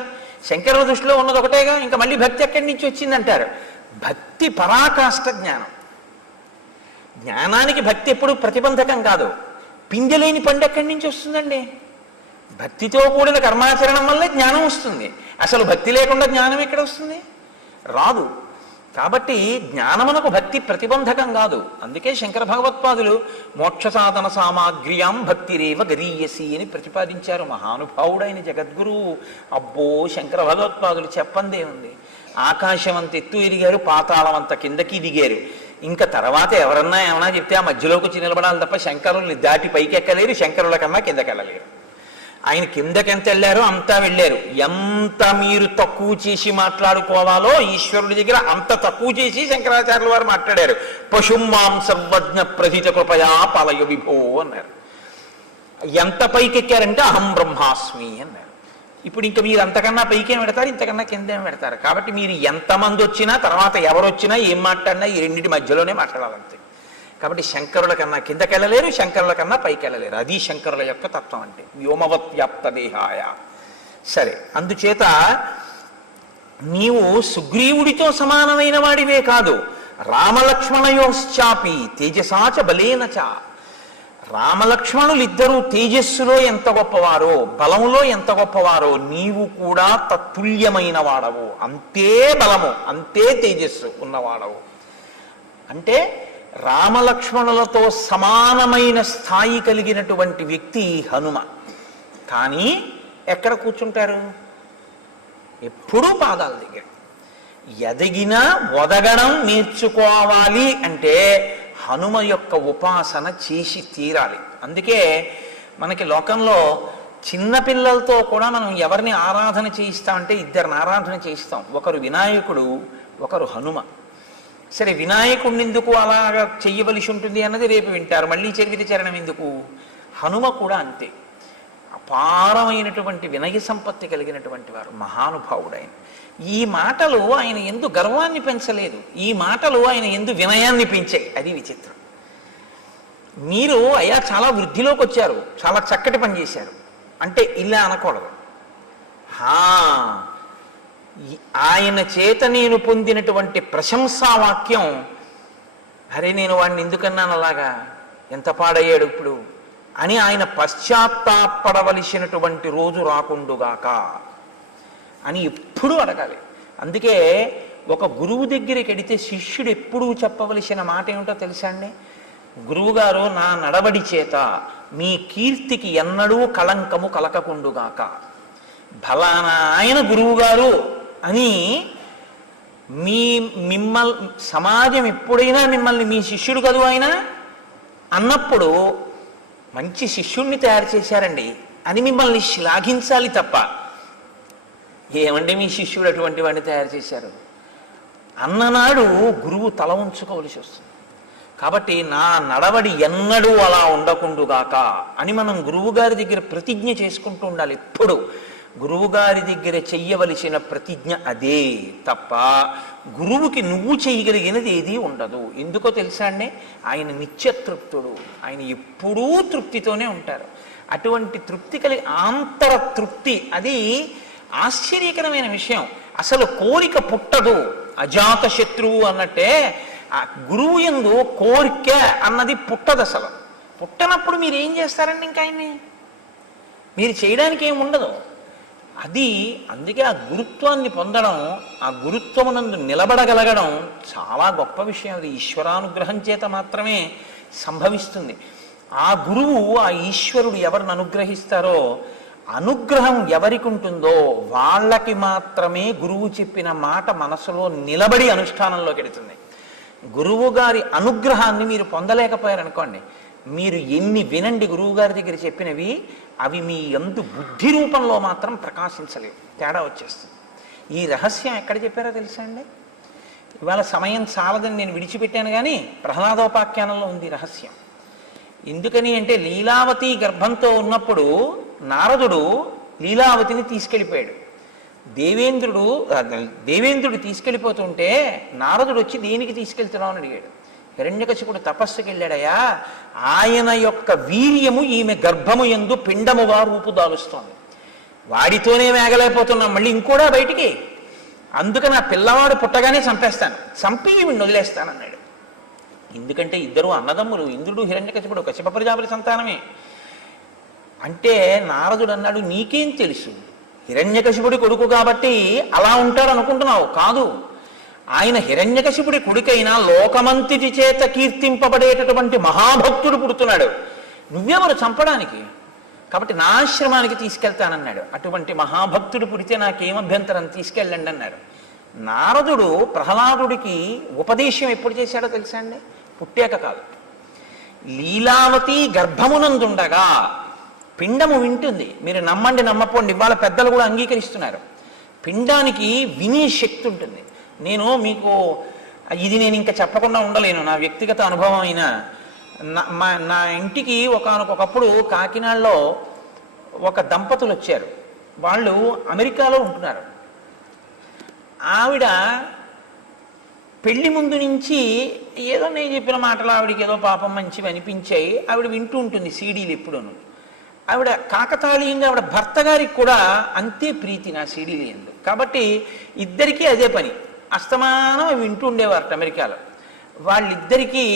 శంకరుల దృష్టిలో ఉన్నది ఒకటేగా, ఇంకా మళ్ళీ భక్తి ఎక్కడి నుంచి వచ్చిందంటారు. భక్తి పరాకాష్ట జ్ఞానం. జ్ఞానానికి భక్తి ఎప్పుడు ప్రతిబంధకం కాదు. పిందెలేని పండు ఎక్కడి నుంచి వస్తుందండి? భక్తితో కూడిన కర్మాచరణం వల్లే జ్ఞానం వస్తుంది. అసలు భక్తి లేకుండా జ్ఞానం ఎక్కడ వస్తుంది? రాదు. కాబట్టి జ్ఞానమునకు భక్తి ప్రతిబంధకం కాదు. అందుకే శంకర భగవత్పాదులు మోక్ష సాధన సామాగ్ర్యాం భక్తిరేవ గరీయసి అని ప్రతిపాదించారు. మహానుభావుడైన జగద్గురువు. అబ్బో, శంకర భగవత్పాదులు చెప్పందే ఉంది. ఆకాశం అంత ఎత్తు ఎదిగారు, పాతాళం అంత కిందకి దిగారు. ఇంకా తర్వాత ఎవరన్నా ఏమన్నా చెప్తే ఆ మధ్యలోకి వచ్చి నిలబడాలి తప్ప శంకరుల్ని దాటి పైకి ఎక్కలేరు, శంకరుల కన్నా కిందకి వెళ్ళలేరు. ఆయన కిందకెంత వెళ్ళారో అంతా వెళ్ళారు. ఎంత మీరు తక్కువ చేసి మాట్లాడుకోవాలో ఈశ్వరుడి దగ్గర అంత తక్కువ చేసి శంకరాచార్యుల వారు మాట్లాడారు. పశుమాం సర్వజ్ఞ ప్రథిత కృపయా పాలయ విభో అన్నారు. ఎంత పైకెక్కారంటే అహం బ్రహ్మాస్మి అన్నారు. ఇప్పుడు ఇంకా మీరు అంతకన్నా పైకేం పెడతారు, ఇంతకన్నా కిందేం పెడతారు. కాబట్టి మీరు ఎంతమంది వచ్చినా, తర్వాత ఎవరు వచ్చినా, ఏం మాట్లాడినా ఈ రెండింటి మధ్యలోనే మాట్లాడాలంతే. కాబట్టి శంకరుల కన్నా కిందకెళ్ళలేరు, శంకరుల కన్నా పైకి వెళ్ళలేరు. అది శంకరుల యొక్క తత్వం అంటే. వ్యోమవత్ వ్యాప్త దేహాయ. సరే, అందుచేత నీవు సుగ్రీవుడితో సమానమైన వాడివే కాదు, రామలక్ష్మణయోశ్చాపి తేజసాచ బలేనచ. రామలక్ష్మణులిద్దరూ తేజస్సులో ఎంత గొప్పవారో, బలములో ఎంత గొప్పవారో, నీవు కూడా తత్తుల్యమైన వాడవు. అంతే బలము, అంతే తేజస్సు ఉన్నవాడవు. అంటే రామలక్ష్మణులతో సమానమైన స్థాయి కలిగినటువంటి వ్యక్తి హనుమ. కానీ ఎక్కడ కూర్చుంటారు? ఎప్పుడూ పాదాల దగ్గర. ఎదిగినా ఒదగడం నేర్చుకోవాలి అంటే హనుమ యొక్క ఉపాసన చేసి తీరాలి. అందుకే మనకి లోకంలో చిన్నపిల్లలతో కూడా మనం ఎవరిని ఆరాధన చేయిస్తామంటే ఇద్దరిని ఆరాధన చేయిస్తాం. ఒకరు వినాయకుడు, ఒకరు హనుమ. సరే, వినాయకుడిని ఎందుకు అలాగా చెయ్యవలసి ఉంటుంది అన్నది రేపు వింటారు. మళ్ళీ చరిత్ర చరణం ఎందుకు? హనుమ కూడా అంతే. అపారమైనటువంటి వినయ సంపత్తి కలిగినటువంటి వారు, మహానుభావుడైన. ఈ మాటలు ఆయన ఎందు గర్వాన్ని పెంచలేదు, ఈ మాటలు ఆయన ఎందు వినయాన్ని పెంచాయి. అది విచిత్రం. మీరు అయ్యా చాలా వృద్ధిలోకి వచ్చారు, చాలా చక్కటి పని చేశారు అంటే ఇలా అనకూడదు. ఆయన చేత నేను పొందినటువంటి ప్రశంసావాక్యం, అరే నేను వాడిని ఎందుకన్నాను అలాగా, ఎంత పాడయ్యాడు ఇప్పుడు అని ఆయన పశ్చాత్తాపడవలసినటువంటి రోజు రాకుండుగాక అని ఎప్పుడూ అడగాలి. అందుకే ఒక గురువు దగ్గరికి వెడితే శిష్యుడు ఎప్పుడూ చెప్పవలసిన మాట ఏమిటో తెలుసా అండి? గురువుగారు, నా నడవడి చేత మీ కీర్తికి ఎన్నడూ కళంకము కలకకుండుగాక. ఫలానా ఆయన గురువుగారు అని సమాజం ఎప్పుడైనా మిమ్మల్ని మీ శిష్యుడు కదూ ఆయన అన్నప్పుడు మంచి శిష్యుణ్ణి తయారు చేశారండి అని మిమ్మల్ని శ్లాఘించాలి తప్ప, ఏమండి మీ శిష్యుడు అటువంటి వాడిని తయారు చేశారు అన్ననాడు గురువు తల ఉంచుకోవలసి వస్తుంది. కాబట్టి నా నడవడి ఎన్నడూ అలా ఉండకుండుగాక అని మనం గురువు గారి దగ్గర ప్రతిజ్ఞ చేసుకుంటూ ఉండాలి. ఎప్పుడు గురువుగారి దగ్గర చెయ్యవలసిన ప్రతిజ్ఞ అదే తప్ప గురువుకి నువ్వు చేయగలిగినది ఏదీ ఉండదు. ఎందుకో తెలుసా అండి, ఆయన నిత్యతృప్తుడు, ఆయన ఎప్పుడూ తృప్తితోనే ఉంటారు. అటువంటి తృప్తి కలిగి ఆంతర తృప్తి, అది ఆశ్చర్యకరమైన విషయం. అసలు కోరిక పుట్టదు, అజాత శత్రువు అన్నట్టే ఆ గురువు యందు కోరిక అన్నది పుట్టదు. అసలు పుట్టనప్పుడు మీరు ఏం చేస్తారండి? ఇంకా ఆయన్ని మీరు చేయడానికి ఏమి ఉండదు. అది అందుకే ఆ గురుత్వాన్ని పొందడం, ఆ గురుత్వమునందు నిలబడగలగడం చాలా గొప్ప విషయం. అది ఈశ్వరానుగ్రహం చేత మాత్రమే సంభవిస్తుంది. ఆ గురువు, ఆ ఈశ్వరుడు ఎవరిని అనుగ్రహిస్తారో, అనుగ్రహం ఎవరికి ఉంటుందో వాళ్ళకి మాత్రమే గురువు చెప్పిన మాట మనసులో నిలబడి అనుష్ఠానంలోకి వెళుతుంది. గురువు గారి అనుగ్రహాన్ని మీరు పొందలేకపోయారనుకోండి, మీరు ఎన్ని వినండి గురువు గారి దగ్గర చెప్పినవి, అవి మీ యందు బుద్ధి రూపంలో మాత్రం ప్రకాశించలేవు, తేడా వచ్చేస్తుంది. ఈ రహస్యం ఎక్కడ చెప్పారో తెలుసా అండి? ఇవాళ సమయం చాలదని నేను విడిచిపెట్టాను, కానీ ప్రహ్లాదోపాఖ్యానంలో ఉంది రహస్యం. ఎందుకని అంటే, లీలావతి గర్భంతో ఉన్నప్పుడు నారదుడు లీలావతిని తీసుకెళ్ళిపోయాడు. దేవేంద్రుడు తీసుకెళ్ళిపోతుంటే నారదుడు వచ్చి దేనికి తీసుకెళ్తున్నావు అని అడిగాడు. హిరణ్యకశిపుడు తపస్సుకి వెళ్ళాడయా, ఆయన యొక్క వీర్యము ఈమె గర్భము యందు పిండముగా రూపుదాలుస్తోంది, వాడితోనే వేగలేకపోతున్నాం, మళ్ళీ ఇంకోడా బయటికి, అందుకని ఆ పిల్లవాడు పుట్టగానే చంపేస్తాను, చంపి ఈవిని వదిలేస్తానన్నాడు. ఎందుకంటే ఇద్దరు అన్నదమ్ములు, ఇంద్రుడు హిరణ్యకశిపుడు కశ్యప ప్రజాపతి సంతానమే. అంటే నారదుడు అన్నాడు, నీకేం తెలుసు, హిరణ్యకశిపుడి కొడుకు కాబట్టి అలా ఉంటాడు అనుకుంటున్నావు, కాదు, ఆయన హిరణ్యకశిపుడి కొడుకైనా లోకమంతిటి చేత కీర్తింపబడేటటువంటి మహాభక్తుడు పుడుతున్నాడు, నువ్వెవరు చంపడానికి, కాబట్టి నా ఆశ్రమానికి తీసుకెళ్తానన్నాడు. అటువంటి మహాభక్తుడు పుడితే నాకేం అభ్యంతరం, తీసుకెళ్ళండి అన్నాడు. నారదుడు ప్రహ్లాదుడికి ఉపదేశం ఎప్పుడు చేశాడో తెలుసా అండి? పుట్టాక కాదు. లీలావతి గర్భమునందుండగా పిండము వింటుంది. మీరు నమ్మండి నమ్మపోండి, ఇవాళ పెద్దలు కూడా అంగీకరిస్తున్నారు. పిండానికి వినే శక్తి ఉంటుంది. నేను మీకు ఇది నేను ఇంకా చెప్పకుండా ఉండలేను, నా వ్యక్తిగత అనుభవం అయినా. నా ఇంటికి ఒకనకొకప్పుడు కాకినాడలో ఒక దంపతులు వచ్చారు. వాళ్ళు అమెరికాలో ఉంటున్నారు. ఆవిడ పెళ్లి ముందు నుంచి ఏదో నేను చెప్పిన మాటలు ఆవిడకి ఏదో పాపం మంచివి అనిపించాయి. ఆవిడ వింటూ ఉంటుంది సీడీలు ఎప్పుడూను. ఆవిడ కాకతాళీయంగా ఆవిడ భర్త గారికి కూడా అంతే ప్రీతి నా సీడీలు ఎందు. కాబట్టి ఇద్దరికీ అదే పని, అస్తమానం వింటూ ఉండేవారట అమెరికాలో. వాళ్ళిద్దరికీ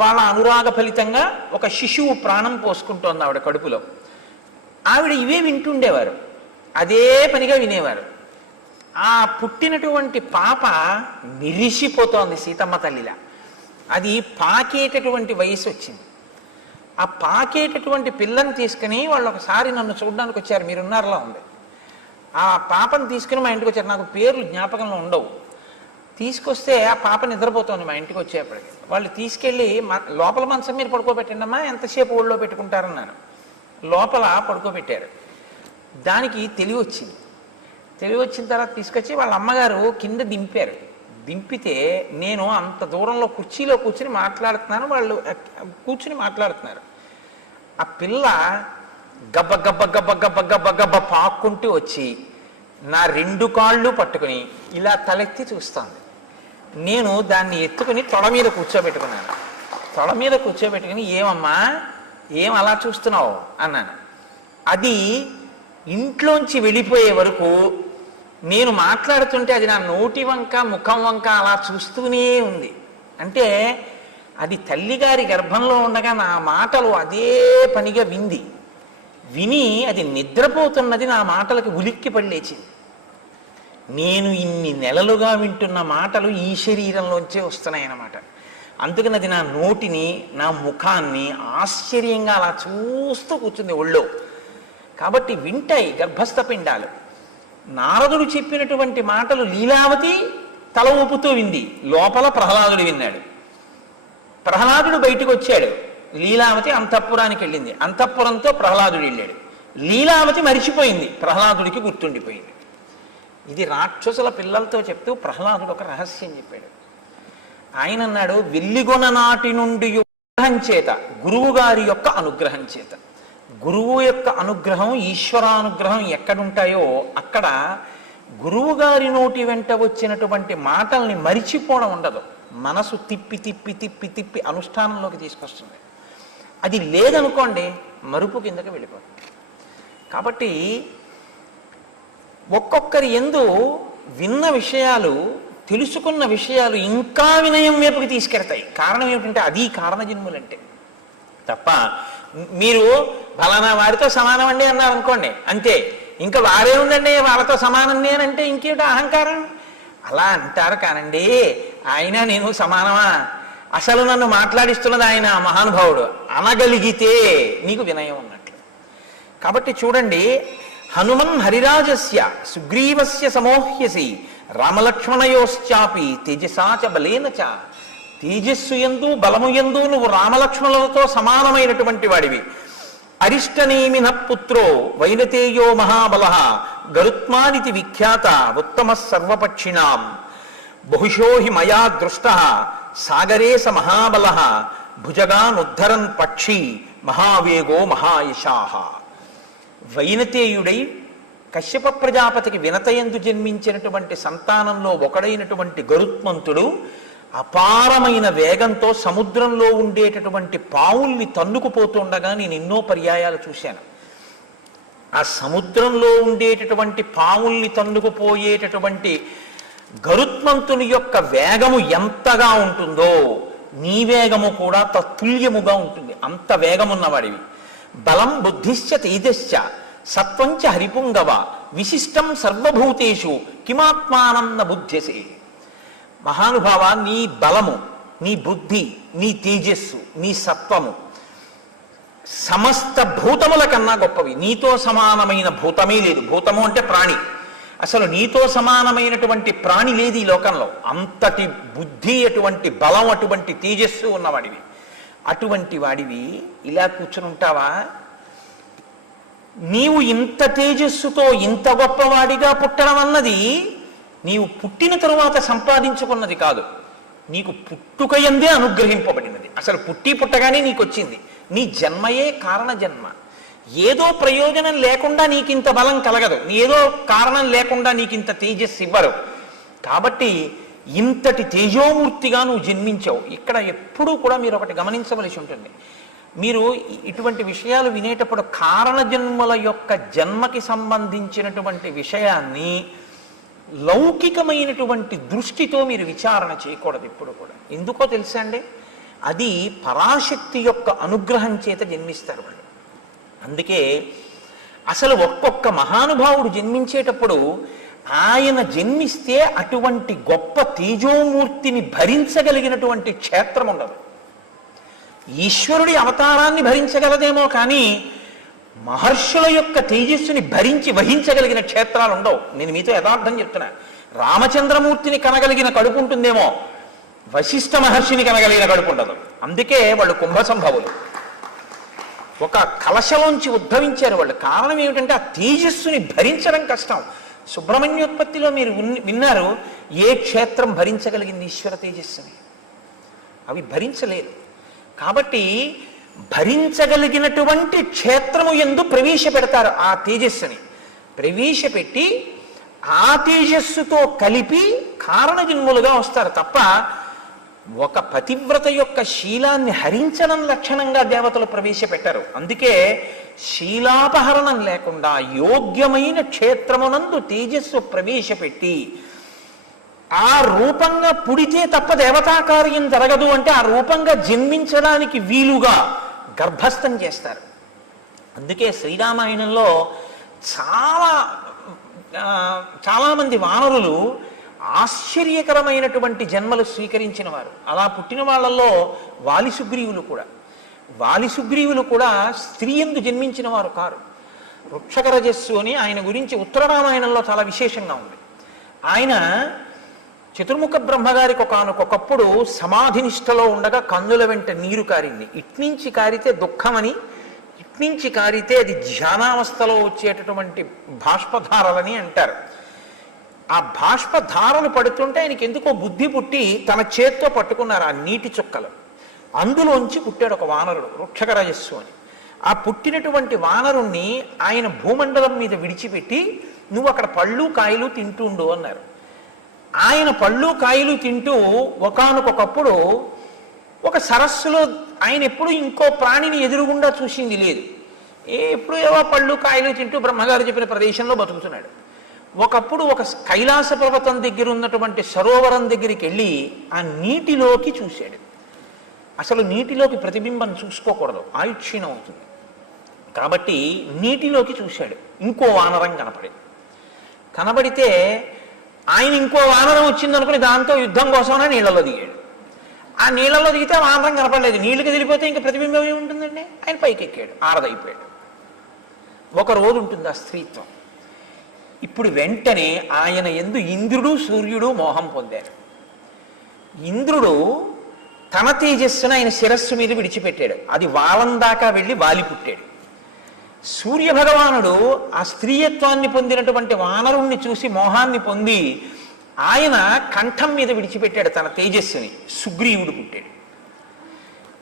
వాళ్ళ అనురాగ ఫలితంగా ఒక శిశువు ప్రాణం పోసుకుంటోంది ఆవిడ కడుపులో. ఆవిడ ఇవే వింటుండేవారు, అదే పనిగా వినేవారు. ఆ పుట్టినటువంటి పాప మిరిసిపోతోంది సీతమ్మ తల్లిలా. అది పాకేటటువంటి వయసు వచ్చింది. ఆ పాకేటటువంటి పిల్లని తీసుకుని వాళ్ళు ఒకసారి నన్ను చూడడానికి వచ్చారు, మీరున్నారులా ఉంది. ఆ పాపను తీసుకుని మా ఇంటికి వచ్చారు. నాకు పేర్లు జ్ఞాపకంలో ఉండవు. తీసుకొస్తే ఆ పాప నిద్రపోతుంది మా ఇంటికి వచ్చేప్పటికి. వాళ్ళు తీసుకెళ్ళి లోపల మంచం మీద పడుకోబెట్టండి అమ్మా, ఎంతసేపు ఊళ్ళో పెట్టుకుంటారన్నాను. లోపల పడుకోబెట్టారు. దానికి తెలివి వచ్చింది. తెలివి వచ్చిన తర్వాత తీసుకొచ్చి వాళ్ళ అమ్మగారు కింద దింపారు. దింపితే నేను అంత దూరంలో కుర్చీలో కూర్చుని మాట్లాడుతున్నాను, వాళ్ళు కూర్చుని మాట్లాడుతున్నారు. ఆ పిల్ల గబ్బ గబ్బ గబ్బ గబ్బ గబ్బ గబ్బ పాక్కుంటూ వచ్చి నా రెండు కాళ్ళు పట్టుకుని ఇలా తలెత్తి చూస్తాను. నేను దాన్ని ఎత్తుకుని తొడ మీద కూర్చోబెట్టుకున్నాను. తొడ మీద కూర్చోబెట్టుకుని, ఏమమ్మా ఏం అలా చూస్తున్నావు అన్నాను. అది ఇంట్లోంచి వెళ్ళిపోయే వరకు నేను మాట్లాడుతుంటే అది నా నోటి వంక ముఖం వంక అలా చూస్తూనే ఉంది. అంటే అది తల్లిగారి గర్భంలో ఉండగా నా మాటలు అదే పనిగా విని అది నిద్రపోతున్నది నా మాటలకు ఉలిక్కి పడి లేచింది. నేను ఇన్ని నెలలుగా వింటున్న మాటలు ఈ శరీరంలోంచే వస్తున్నాయన్నమాట. అందుకని అది నా నోటిని నా ముఖాన్ని ఆశ్చర్యంగా అలా చూస్తూ కూర్చుంది ఒళ్ళో. కాబట్టి వింటాయి గర్భస్థ పిండాలు. నారదుడు చెప్పినటువంటి మాటలు లీలావతి తల ఊపుతూ వింది, లోపల ప్రహ్లాదుడు విన్నాడు. ప్రహ్లాదుడు బయటికి వచ్చాడు, లీలావతి అంతఃపురానికి వెళ్ళింది. అంతఃపురంతో ప్రహ్లాదుడు వెళ్ళాడు. లీలావతి మరిచిపోయింది, ప్రహ్లాదుడికి గుర్తుండిపోయింది. ఇది రాక్షసుల పిల్లలతో చెప్తూ ప్రహ్లాదుడు ఒక రహస్యం చెప్పాడు. ఆయన అన్నాడు, వెల్లిగొన నాటి నుండి అనుగ్రహం చేత, గురువు గారి యొక్క అనుగ్రహం చేత, గురువు యొక్క అనుగ్రహం, ఈశ్వరానుగ్రహం ఎక్కడుంటాయో అక్కడ గురువు గారి నోటి వెంట వచ్చినటువంటి మాటల్ని మరిచిపోవడం ఉండదు. మనసు తిప్పి తిప్పి తిప్పి తిప్పి అనుష్ఠానంలోకి తీసుకొస్తుంది. అది లేదనుకోండి మరుపు కిందకి వెళ్ళిపోతుంది. కాబట్టి ఒక్కొక్కరి యందు విన్న విషయాలు, తెలుసుకున్న విషయాలు ఇంకా వినయం వైపుకి తీసుకెడతాయి. కారణం ఏమిటంటే అది కారణజన్ములంటే. తప్ప మీరు ఫలానా వారితో సమానం అండి అన్నారు అనుకోండి, అంతే, ఇంకా వారే ఉందండి వాళ్ళతో సమానం నేనంటే ఇంకేమిటి అహంకారం? అలా అంటారు కానండి, ఆయన నేను సమానమా, అసలు నన్ను మాట్లాడిస్తున్నది ఆయన మహానుభావుడు అనగలిగితే నీకు వినయం ఉన్నట్లు. కాబట్టి చూడండి, హనుమన్ హరిరాజస్య సుగ్రీవస్య సమోహ్యసి రామలక్ష్మణయోశ్చాపి తేజసాచ బలేన చ. తేజస్సు యందు బలము యందు నువ్వు రామలక్ష్మణులతో సమానమైనటువంటి వాడివి. అరిష్టనేమిన పుత్రో వైనతేయో మహాబల గరుత్మానితి విఖ్యాత ఉత్తమ సర్వపక్షిణాం బహుశో హి మయా దృష్ట సాగరే స మహాబల భుజగానుద్ధరన్ పక్షి మహావేగో మహాయశాహ. వైనతేయుడై కశ్యప ప్రజాపతికి వినతయందు జన్మించినటువంటి సంతానంలో ఒకడైనటువంటి గరుత్మంతుడు అపారమైన వేగంతో సముద్రంలో ఉండేటటువంటి పావుల్ని తన్నుకుపోతుండగా నేను ఎన్నో పర్యాయాలు చూశాను. ఆ సముద్రంలో ఉండేటటువంటి పావుల్ని తన్నుకుపోయేటటువంటి గరుత్మంతుని యొక్క వేగము ఎంతగా ఉంటుందో నీ వేగము కూడా తత్తుల్యముగా ఉంటుంది. అంత వేగమున్నవాడివి. బలం బుద్ధిశ్చ తేజశ్చ సత్వంచ హరిపుంగవ విశిష్టం సర్వభూతేషు కిమాత్మానం న బుద్ధ్యసే. మహానుభావ, నీ బలము, నీ బుద్ధి, నీ తేజస్సు, నీ సత్వము సమస్త భూతముల కన్నా గొప్పవి. నీతో సమానమైన భూతమే లేదు. భూతము అంటే ప్రాణి. అసలు నీతో సమానమైనటువంటి ప్రాణి లేదు ఈ లోకంలో. అంతటి బుద్ధి, అటువంటి బలం, అటువంటి తేజస్సు ఉన్నవాడివి. అటువంటి వాడివి ఇలా కూర్చుని ఉంటావా? నీవు ఇంత తేజస్సుతో ఇంత గొప్పవాడిగా పుట్టడం అన్నది నీవు పుట్టిన తరువాత సంపాదించుకున్నది కాదు, నీకు పుట్టుకయందే అనుగ్రహింపబడినది. అసలు పుట్టి పుట్టగానే నీకు వచ్చింది. నీ జన్మయే కారణ జన్మ. ఏదో ప్రయోజనం లేకుండా నీకింత బలం కలగదు, ఏదో కారణం లేకుండా నీకింత తేజస్సు ఇవ్వరు. కాబట్టి ఇంతటి తేజోమూర్తిగా నువ్వు జన్మించావు. ఇక్కడ ఎప్పుడూ కూడా మీరు ఒకటి గమనించవలసి ఉంటుంది. మీరు ఇటువంటి విషయాలు వినేటప్పుడు కారణజన్మల యొక్క జన్మకి సంబంధించినటువంటి విషయాన్ని లౌకికమైనటువంటి దృష్టితో మీరు విచారణ చేయకూడదు ఎప్పుడు కూడా. ఎందుకో తెలుసా అండి, అది పరాశక్తి యొక్క అనుగ్రహం చేత జన్మిస్తారు వాళ్ళు. అందుకే అసలు ఒక్కొక్క మహానుభావుడు జన్మించేటప్పుడు ఆయన జన్మిస్తే అటువంటి గొప్ప తేజోమూర్తిని భరించగలిగినటువంటి క్షేత్రం ఉండదు. ఈశ్వరుడి అవతారాన్ని భరించగలదేమో కానీ మహర్షుల యొక్క తేజస్సుని భరించి వహించగలిగిన క్షేత్రాలు ఉండవు. నేను మీతో యథార్థం చెప్తున్నా. రామచంద్రమూర్తిని కనగలిగిన కడుపు ఉంటుందేమో, వశిష్ఠ మహర్షిని కనగలిగిన కడుపు ఉండదు. అందుకే వాళ్ళు కుంభసంభవులు. ఒక కలశలోంచి ఉద్భవించారు వాళ్ళు. కారణం ఏమిటంటే ఆ తేజస్సుని భరించడం కష్టం. సుబ్రహ్మణ్యోత్పత్తిలో మీరు విన్నారు, ఏ క్షేత్రం భరించగలిగింది ఈశ్వర తేజస్సుని? అవి భరించలేదు. కాబట్టి భరించగలిగినటువంటి క్షేత్రము యందు ప్రవేశపెడతారు. ఆ తేజస్సుని ప్రవేశపెట్టి ఆ తేజస్సుతో కలిపి కారణజన్ములుగా వస్తారు తప్ప ఒక పతివ్రత యొక్క శీలాన్ని హరించడం లక్షణంగా దేవతలు ప్రవేశపెట్టారు. అందుకే శీలాపహరణం లేకుండా యోగ్యమైన క్షేత్రమునందు తేజస్సు ప్రవేశపెట్టి ఆ రూపంగా పుడితే తప్ప దేవతా కార్యం జరగదు అంటే ఆ రూపంగా జన్మించడానికి వీలుగా గర్భస్థం చేస్తారు. అందుకే శ్రీరామాయణంలో చాలామంది వానరులు ఆశ్చర్యకరమైనటువంటి జన్మలు స్వీకరించిన వారు. అలా పుట్టిన వాళ్ళల్లో వాలిసుగ్రీవులు కూడా స్త్రీ యందు జన్మించిన వారు కారు. వృక్షకరజస్సు అని ఆయన గురించి ఉత్తర రామాయణంలో చాలా విశేషంగా ఉంది. ఆయన చతుర్ముఖ బ్రహ్మగారికి ఒకనొకప్పుడు సమాధినిష్టలో ఉండగా కన్నుల వెంట నీరు కారింది. ఇట్నుంచి కారితే దుఃఖమని, ఇట్నుంచి కారితే అది ధ్యానావస్థలో వచ్చేటటువంటి బాష్పధారలని అంటారు. ఆ బాష్పధారలు పడుతుంటే ఆయనకి ఎందుకో బుద్ధి పుట్టి తన చేత్తో పట్టుకున్నారు ఆ నీటి చుక్కలు. అందులోంచి పుట్టాడు ఒక వానరుడు, వృక్షకరజస్సు అని. ఆ పుట్టినటువంటి వానరుణ్ణి ఆయన భూమండలం మీద విడిచిపెట్టి నువ్వు అక్కడ పళ్ళు కాయలు తింటూ ఉండు అన్నారు. ఆయన పళ్ళు కాయలు తింటూ ఒకానొకప్పుడు ఒక సరస్సులో ఆయన ఎప్పుడు ఇంకో ప్రాణిని ఎదురుగుండా చూసింది లేదు. ఎప్పుడు ఏవో పళ్ళు కాయలు తింటూ బ్రహ్మగారు చెప్పిన ప్రదేశంలో బతుకుతున్నాడు. ఒకప్పుడు ఒక కైలాస పర్వతం దగ్గర ఉన్నటువంటి సరోవరం దగ్గరికి వెళ్ళి ఆ నీటిలోకి చూశాడు. అసలు నీటిలోకి ప్రతిబింబం చూసుకోకూడదు, ఆయుక్షీణం అవుతుంది కాబట్టి నీటిలోకి చూశాడు. ఇంకో వానరం కనబడితే ఆయన ఇంకో వానరం వచ్చిందనుకుని దాంతో యుద్ధం కోసమైనా నీళ్ళలో దిగాడు. ఆ నీళ్ళలో దిగితే వానరం కనపడలేదు. నీళ్ళకి దిగిపోతే ఇంకా ప్రతిబింబం ఏముంటుందండి? ఆయన పైకి ఎక్కాడు, ఆరదైపోయాడు. ఒక రోజు ఉంటుంది ఆ స్త్రీత్వం. ఇప్పుడు వెంటనే ఆయన యందు ఇంద్రుడు సూర్యుడు మోహం పొందారు. ఇంద్రుడు తన తేజస్సును ఆయన శిరస్సు మీద విడిచిపెట్టాడు. అది వాలం దాకా వెళ్ళి వాలి పుట్టాడు. సూర్య భగవానుడు ఆ స్త్రీయత్వాన్ని పొందినటువంటి వానరుణ్ణి చూసి మోహాన్ని పొంది ఆయన కంఠం మీద విడిచిపెట్టాడు తన తేజస్సుని. సుగ్రీవుడు పుట్టాడు.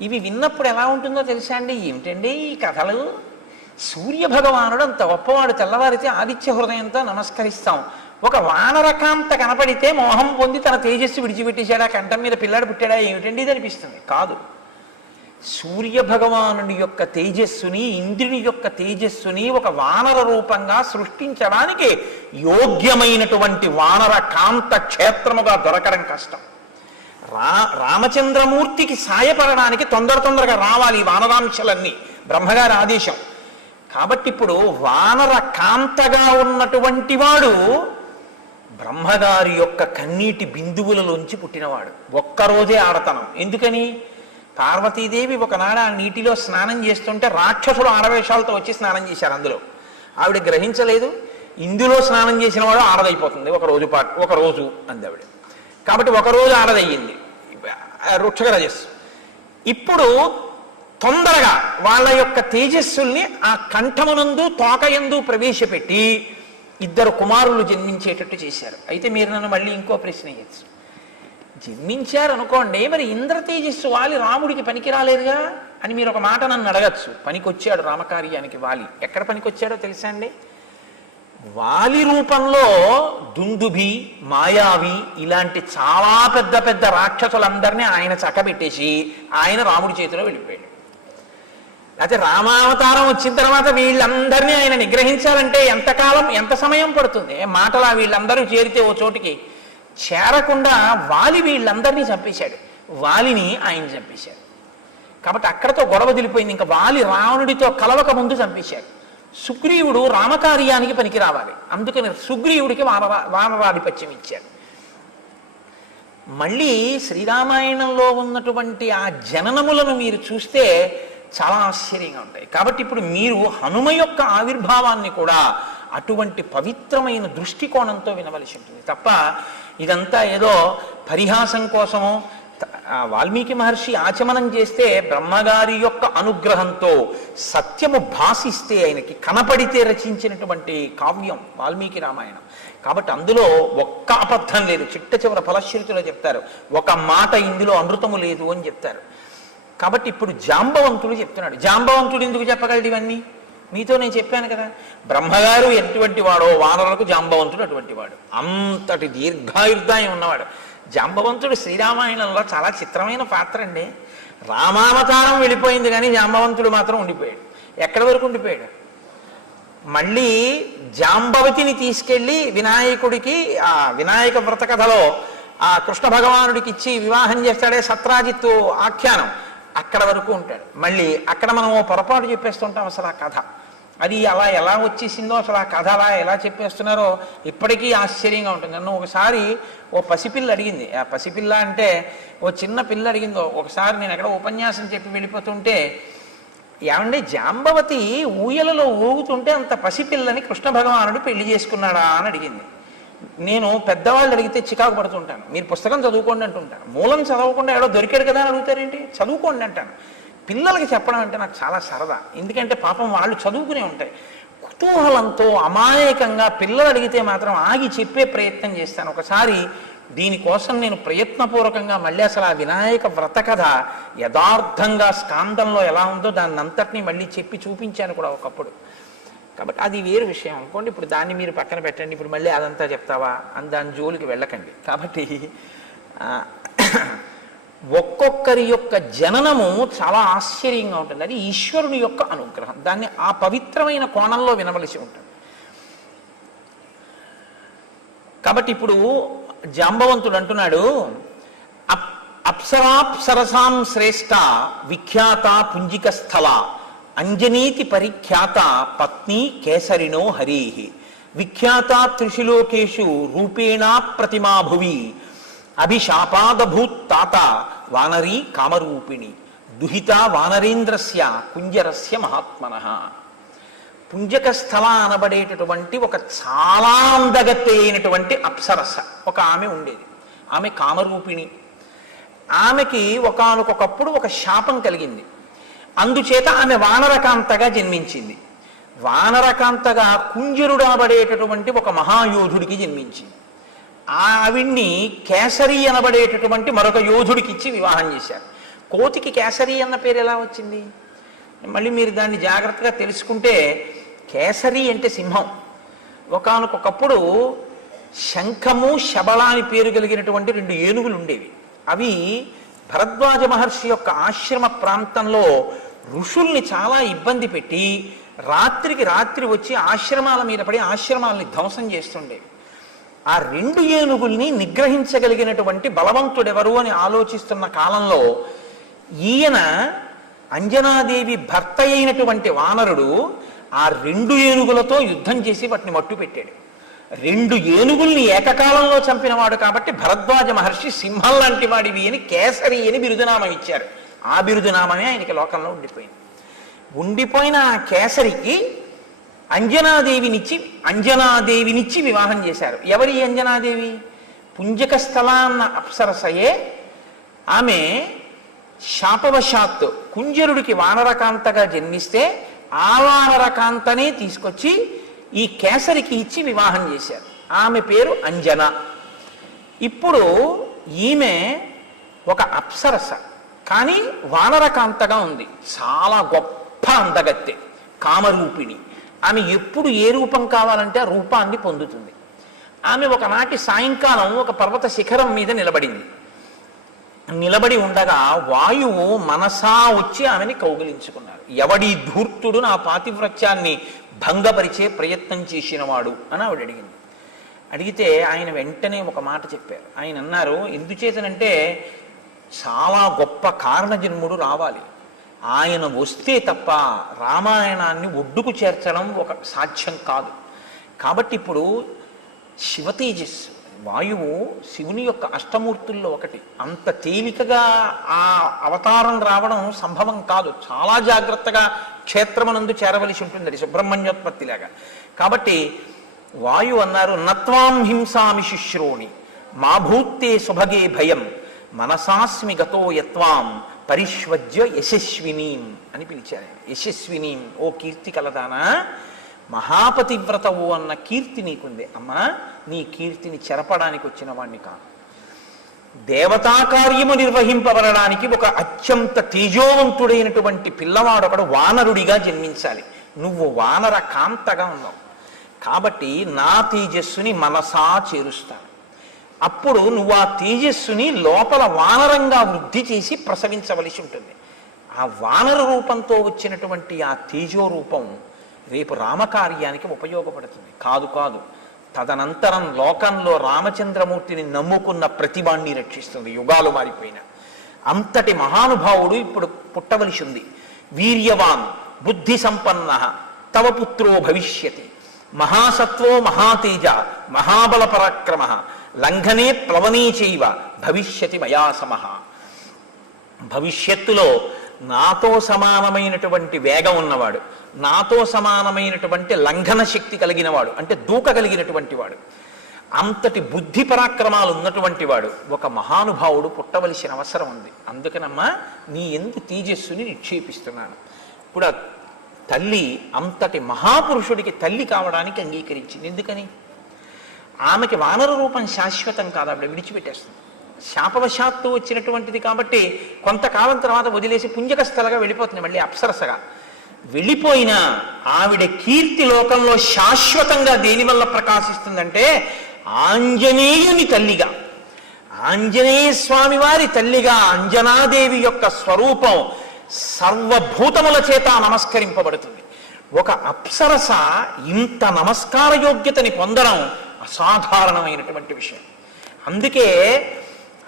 ఇవి విన్నప్పుడు ఎలా ఉంటుందో తెలుసా అండి? ఏమిటండి ఈ కథలు? సూర్య భగవానుడు అంత గొప్పవాడు, తెల్లవారితే ఆదిత్య హృదయంతో నమస్కరిస్తాం. ఒక వానరకాంత కనపడితే మోహం పొంది తన తేజస్సు విడిచిపెట్టేశాడా, కంఠం మీద పిల్లాడు పుట్టాడా, ఏమిటండి ఇది అనిపిస్తుంది. కాదు, సూర్య భగవానుడి యొక్క తేజస్సుని, ఇంద్రుని యొక్క తేజస్సుని ఒక వానర రూపంగా సృష్టించడానికి యోగ్యమైనటువంటి వానర కాంత క్షేత్రముగా దొరకడం కష్టం. రామచంద్రమూర్తికి సాయపడడానికి తొందరగా రావాలి ఈ వానరాంశలన్నీ, బ్రహ్మగారి ఆదేశం. కాబట్టి ఇప్పుడు వానర కాంతగా ఉన్నటువంటి వాడు బ్రహ్మగారి యొక్క కన్నీటి బిందువులలోంచి పుట్టినవాడు. ఒక్కరోజే ఆడతనం. ఎందుకని? పార్వతీదేవి ఒకనాడు ఆ నీటిలో స్నానం చేస్తుంటే రాక్షసుడు ఆడవేషాలతో వచ్చి స్నానం చేశారు. అందులో ఆవిడ గ్రహించలేదు. ఇందులో స్నానం చేసిన వాడు ఆడదైపోతుంది ఒక రోజు అంది ఆవిడ. కాబట్టి ఒకరోజు ఆడదయ్యింది వృక్షక రజస్సు. ఇప్పుడు తొందరగా వాళ్ళ యొక్క తేజస్సుల్ని ఆ కంఠమునందు తోకయందు ప్రవేశపెట్టి ఇద్దరు కుమారులు జన్మించేటట్టు చేశారు. అయితే మీరు నన్ను మళ్ళీ ఇంకో ప్రశ్న వేయచ్చు. జన్మించారు అనుకోండి, మరి ఇంద్ర తేజస్సు వాలి రాముడికి పనికి రాలేదుగా అని మీరు ఒక మాట నన్ను అడగచ్చు. పనికొచ్చాడు రామకార్యానికి వాలి. ఎక్కడ పనికొచ్చాడో తెలుసా అండి? వాలి రూపంలో దుందుభి, మాయావి ఇలాంటి చాలా పెద్ద పెద్ద రాక్షసులందరినీ ఆయన చక్కబెట్టేసి ఆయన రాముడి చేతిలో వెళ్ళిపోయాడు. అయితే రామావతారం వచ్చిన తర్వాత వీళ్ళందరినీ ఆయన నిగ్రహించాలంటే ఎంతకాలం, ఎంత సమయం పడుతుంది? మాటలా వీళ్ళందరూ చేరితే ఓ చోటికి చేరకుండా వాలి వీళ్ళందరినీ చంపేశాడు. వాలిని ఆయన చంపేశాడు. కాబట్టి అక్కడతో గొడవ దిలిపోయింది. ఇంకా వాలి రావణుడితో కలవక ముందు చంపేశాడు. సుగ్రీవుడు రామకార్యానికి పనికి రావాలి, అందుకని సుగ్రీవుడికి వానరాధిపత్యం ఇచ్చాడు. మళ్ళీ శ్రీరామాయణంలో ఉన్నటువంటి ఆ జననములను మీరు చూస్తే చాలా ఆశ్చర్యంగా ఉంటాయి. కాబట్టి ఇప్పుడు మీరు హనుమ యొక్క ఆవిర్భావాన్ని కూడా అటువంటి పవిత్రమైన దృష్టికోణంతో వినవలసి ఉంటుంది తప్ప ఇదంతా ఏదో పరిహాసం కోసమో. వాల్మీకి మహర్షి ఆచమనం చేస్తే బ్రహ్మగారి యొక్క అనుగ్రహంతో సత్యము భాసిస్తే ఆయనకి కనపడితే రచించినటువంటి కావ్యం వాల్మీకి రామాయణం. కాబట్టి అందులో ఒక్క అబద్ధం లేదు. చిట్ట చివర ఫలశ్రుతిలో చెప్తారు, ఒక మాట ఇందులో అమృతము లేదు అని చెప్తారు. కాబట్టి ఇప్పుడు జాంబవంతుడు చెప్తున్నాడు. జాంబవంతుడు ఎందుకు చెప్పగలడు ఇవన్నీ? మీతో నేను చెప్పాను కదా, బ్రహ్మగారు ఎటువంటి వాడో వానరులకు జాంబవంతుడు అటువంటి వాడు. అంతటి దీర్ఘాయుర్దాయం ఉన్నవాడు జాంబవంతుడు. శ్రీరామాయణంలో చాలా చిత్రమైన పాత్ర అండి. రామావతారం వెళ్ళిపోయింది కానీ జాంబవంతుడు మాత్రం ఉండిపోయాడు. ఎక్కడి వరకు ఉండిపోయాడు? మళ్ళీ జాంబవతిని తీసుకెళ్ళి వినాయకుడికి ఆ వినాయక వ్రత కథలో ఆ కృష్ణ భగవానుడికి ఇచ్చి వివాహం చేస్తాడే సత్రాజిత్తు ఆఖ్యానం, అక్కడ వరకు ఉంటాడు. మళ్ళీ అక్కడ మనం ఓ పొరపాటు చెప్పేస్తుంటాం. అసలు ఆ కథ అది అలా ఎలా వచ్చేసిందో, అసలు ఆ కథ అలా ఎలా చెప్పేస్తున్నారో ఇప్పటికీ ఆశ్చర్యంగా ఉంటుంది. నన్ను ఒకసారి ఓ పసిపిల్ల అడిగింది. ఆ పసిపిల్ల అంటే ఓ చిన్న పిల్ల అడిగిందో ఒకసారి, నేను ఎక్కడ ఉపన్యాసం చెప్పి వెళ్ళిపోతుంటే, ఏమంటే జాంబవతి ఊయలలో ఊగుతుంటే అంత పసిపిల్లని కృష్ణ భగవానుడు పెళ్లి చేసుకున్నాడా అని అడిగింది. నేను పెద్దవాళ్ళు అడిగితే చికాకు పడుతుంటాను. మీరు పుస్తకం చదువుకోండి అంటుంటాను. మూలం చదవకుండా ఏడో దొరికాడు కదా అని అడుగుతారేంటి? చదువుకోండి అంటాను. పిల్లలకి చెప్పడం అంటే నాకు చాలా సరదా. ఎందుకంటే పాపం వాళ్ళు చదువుకునే ఉంటాయి. కుతూహలంతో అమాయకంగా పిల్లలు అడిగితే మాత్రం ఆగి చెప్పే ప్రయత్నం చేస్తాను. ఒకసారి దీనికోసం నేను ప్రయత్నపూర్వకంగా మళ్ళీ అసలు ఆ వినాయక వ్రత కథ యథార్థంగా స్కాందంలో ఎలా ఉందో దాన్ని అంతటినీ మళ్ళీ చెప్పి చూపించాను కూడా ఒకప్పుడు. కాబట్టి అది వేరు విషయం అనుకోండి. ఇప్పుడు దాన్ని మీరు పక్కన పెట్టండి. ఇప్పుడు మళ్ళీ అదంతా చెప్తావా అని దాని జోలికి వెళ్ళకండి. కాబట్టి ఒక్కొక్కరి యొక్క జననము చాలా ఆశ్చర్యంగా ఉంటుంది. అది ఈశ్వరుని యొక్క అనుగ్రహం. దాన్ని ఆ పవిత్రమైన కోణంలో వినవలసి ఉంటుంది. కాబట్టి ఇప్పుడు జాంబవంతుడు అంటున్నాడు, అప్సరాప్సరసాం శ్రేష్ఠ విఖ్యాత పుంజిక స్థల అంజనీతి పరిఖ్యాత పత్ని కేసరిణో హరి విఖ్యాత త్రిశిలోకేషు రూపేణ ప్రతిమా భువి అభిశాపాదభూత్ తాత వానరీ కామరూపిణి దుహిత వానరేంద్రస్య కుంజరస్య మహాత్మనః. పుంజక స్థల అనబడేటటువంటి ఒక చాలా అందగత్తె అయినటువంటి అప్సరస ఒక ఆమె ఉండేది. ఆమె కామరూపిణి. ఆమెకి ఒకానొకప్పుడు ఒక శాపం కలిగింది. అందుచేత ఆమె వానరకాంతగా జన్మించింది. వానరకాంతగా కుంజరుడు అనబడేటటువంటి ఒక మహాయోధుడికి జన్మించింది. ఆవిడ్ని కేసరి అనబడేటటువంటి మరొక యోధుడికి ఇచ్చి వివాహం చేశారు. కోతికి కేసరి అన్న పేరు ఎలా వచ్చింది? మళ్ళీ మీరు దాన్ని జాగ్రత్తగా తెలుసుకుంటే, కేసరి అంటే సింహం. ఒకానొకప్పుడు శంఖము శబళ అని పేరు కలిగినటువంటి 2 ఏనుగులు ఉండేవి. అవి భరద్వాజ మహర్షి యొక్క ఆశ్రమ ప్రాంతంలో ఋషుల్ని చాలా ఇబ్బంది పెట్టి రాత్రికి రాత్రి వచ్చి ఆశ్రమాల మీద పడి ఆశ్రమాలని ధ్వంసం చేస్తుండేవి. ఆ 2 ఏనుగుల్ని నిగ్రహించగలిగినటువంటి బలవంతుడెవరు అని ఆలోచిస్తున్న కాలంలో ఈయన అంజనాదేవి భర్త అయినటువంటి వానరుడు ఆ 2 ఏనుగులతో యుద్ధం చేసి వాటిని మట్టు పెట్టాడు. 2 ఏనుగుల్ని ఏకకాలంలో చంపినవాడు కాబట్టి భరద్వాజ మహర్షి సింహం లాంటి వాడివి అని కేసరి అని బిరుదునామం ఇచ్చారు. ఆ బిరుదునామమే ఆయనకి లోకంలో ఉండిపోయింది. ఉండిపోయిన ఆ కేసరికి అంజనాదేవినిచ్చి వివాహం చేశారు. ఎవరి అంజనాదేవి? పుంజక స్థల అన్న అప్సరసయే. ఆమె శాపవశాత్తు కుంజరుడికి వానరకాంతగా జన్మిస్తే ఆ వానరకాంతనే తీసుకొచ్చి ఈ కేసరికి ఇచ్చి వివాహం చేశారు. ఆమె పేరు అంజన. ఇప్పుడు ఈమె ఒక అప్సరస, కానీ వానరకాంతగా ఉంది. చాలా గొప్ప అందగత్తె, కామరూపిణి. ఆమె ఎప్పుడు ఏ రూపం కావాలంటే ఆ రూపాన్ని పొందుతుంది. ఆమె ఒకనాటి సాయంకాలం ఒక పర్వత శిఖరం మీద నిలబడి ఉండగా వాయువు మనసా వచ్చి ఆమెని కౌగిలించుకున్నారు. ఎవడి ధూర్తుడు నా పాతివ్రత్యాన్ని భంగపరిచే ప్రయత్నం చేసినవాడు అని ఆవిడ అడిగింది. అడిగితే ఆయన వెంటనే ఒక మాట చెప్పారు. ఆయన అన్నారు, ఎందుచేతనంటే చాలా గొప్ప కారణజన్ముడు రావాలి. ఆయన వస్తే తప్ప రామాయణాన్ని ఒడ్డుకు చేర్చడం ఒక సాధ్యం కాదు. కాబట్టి ఇప్పుడు శివతేజస్సు, వాయువు శివుని యొక్క అష్టమూర్తుల్లో ఒకటి. అంత తేలికగా ఆ అవతారం రావడం సంభవం కాదు. చాలా జాగ్రత్తగా క్షేత్రమునందు చేరవలసి ఉంటుంది. అది సుబ్రహ్మణ్యోత్పత్తిలాగా. కాబట్టి వాయు అన్నారు, నత్వాం హింసామి శుశ్రోణి మా భూత్తే సుభగే భయం మనసాస్మి గతో యత్వాం పరిష్వజ్య యశస్వినీం అని పిలిచారు. యశస్వినీం, ఓ కీర్తి కలదానా, మహాపతివ్రతవు అన్న కీర్తి నీకుంది. అమ్మా, నీ కీర్తిని చెరపడానికి వచ్చిన వాణ్ణి కాదు. దేవతా కార్యము నిర్వహింపబడడానికి ఒక అత్యంత తేజోవంతుడైనటువంటి పిల్లవాడొకడు వానరుడిగా జన్మించాలి. నువ్వు వానర కాంతగా ఉన్నావు కాబట్టి నా తేజస్సుని మనసా చేరుస్తాను. అప్పుడు నువ్వు ఆ తేజస్సుని లోపల వానరంగా వృద్ధి చేసి ప్రసవించవలసి ఉంటుంది. ఆ వానర రూపంతో వచ్చినటువంటి ఆ తేజో రూపం రేపు రామకార్యానికి ఉపయోగపడుతుంది. కాదు, తదనంతరం లోకంలో రామచంద్రమూర్తిని నమ్ముకున్న ప్రతిభాన్ని రక్షిస్తుంది. యుగాలు మారిపోయిన అంతటి మహానుభావుడు ఇప్పుడు పుట్టవలసి ఉంది. వీర్యవాన్ బుద్ధి సంపన్న తవ పుత్రో భవిష్యతి మహాసత్వో మహాతేజ మహాబల పరాక్రమ లంఘనే ప్లవనే చైవ భవిష్యతి మయా సమః. భవిష్యత్తులో నాతో సమానమైనటువంటి వేగం ఉన్నవాడు, నాతో సమానమైనటువంటి లంఘన శక్తి కలిగిన వాడు, అంటే దూకగలిగినటువంటి వాడు, అంతటి బుద్ధి పరాక్రమాలు ఉన్నటువంటి వాడు ఒక మహానుభావుడు పుట్టవలసిన అవసరం ఉంది. అందుకనమ్మా నీ యందు తేజస్సుని నిక్షేపిస్తున్నాను. ఇప్పుడు ఆ తల్లి అంతటి మహాపురుషుడికి తల్లి కావడానికి అంగీకరించింది. ఎందుకని? ఆమెకి వానర రూపం శాశ్వతం కాదు, ఆవిడ విడిచిపెట్టేస్తుంది. శాపవశాత్తు వచ్చినటువంటిది కాబట్టి కొంతకాలం తర్వాత వదిలేసి పుంజక స్థలగా వెళ్ళిపోతుంది, మళ్ళీ అప్సరసగా. వెళ్ళిపోయినా ఆవిడ కీర్తి లోకంలో శాశ్వతంగా దేనివల్ల ప్రకాశిస్తుందంటే ఆంజనేయుని తల్లిగా, ఆంజనేయ స్వామి వారి తల్లిగా అంజనాదేవి యొక్క స్వరూపం సర్వభూతముల చేత నమస్కరింపబడుతుంది. ఒక అప్సరస ఇంత నమస్కార యోగ్యతని పొందడం అసాధారణమైనటువంటి విషయం. అందుకే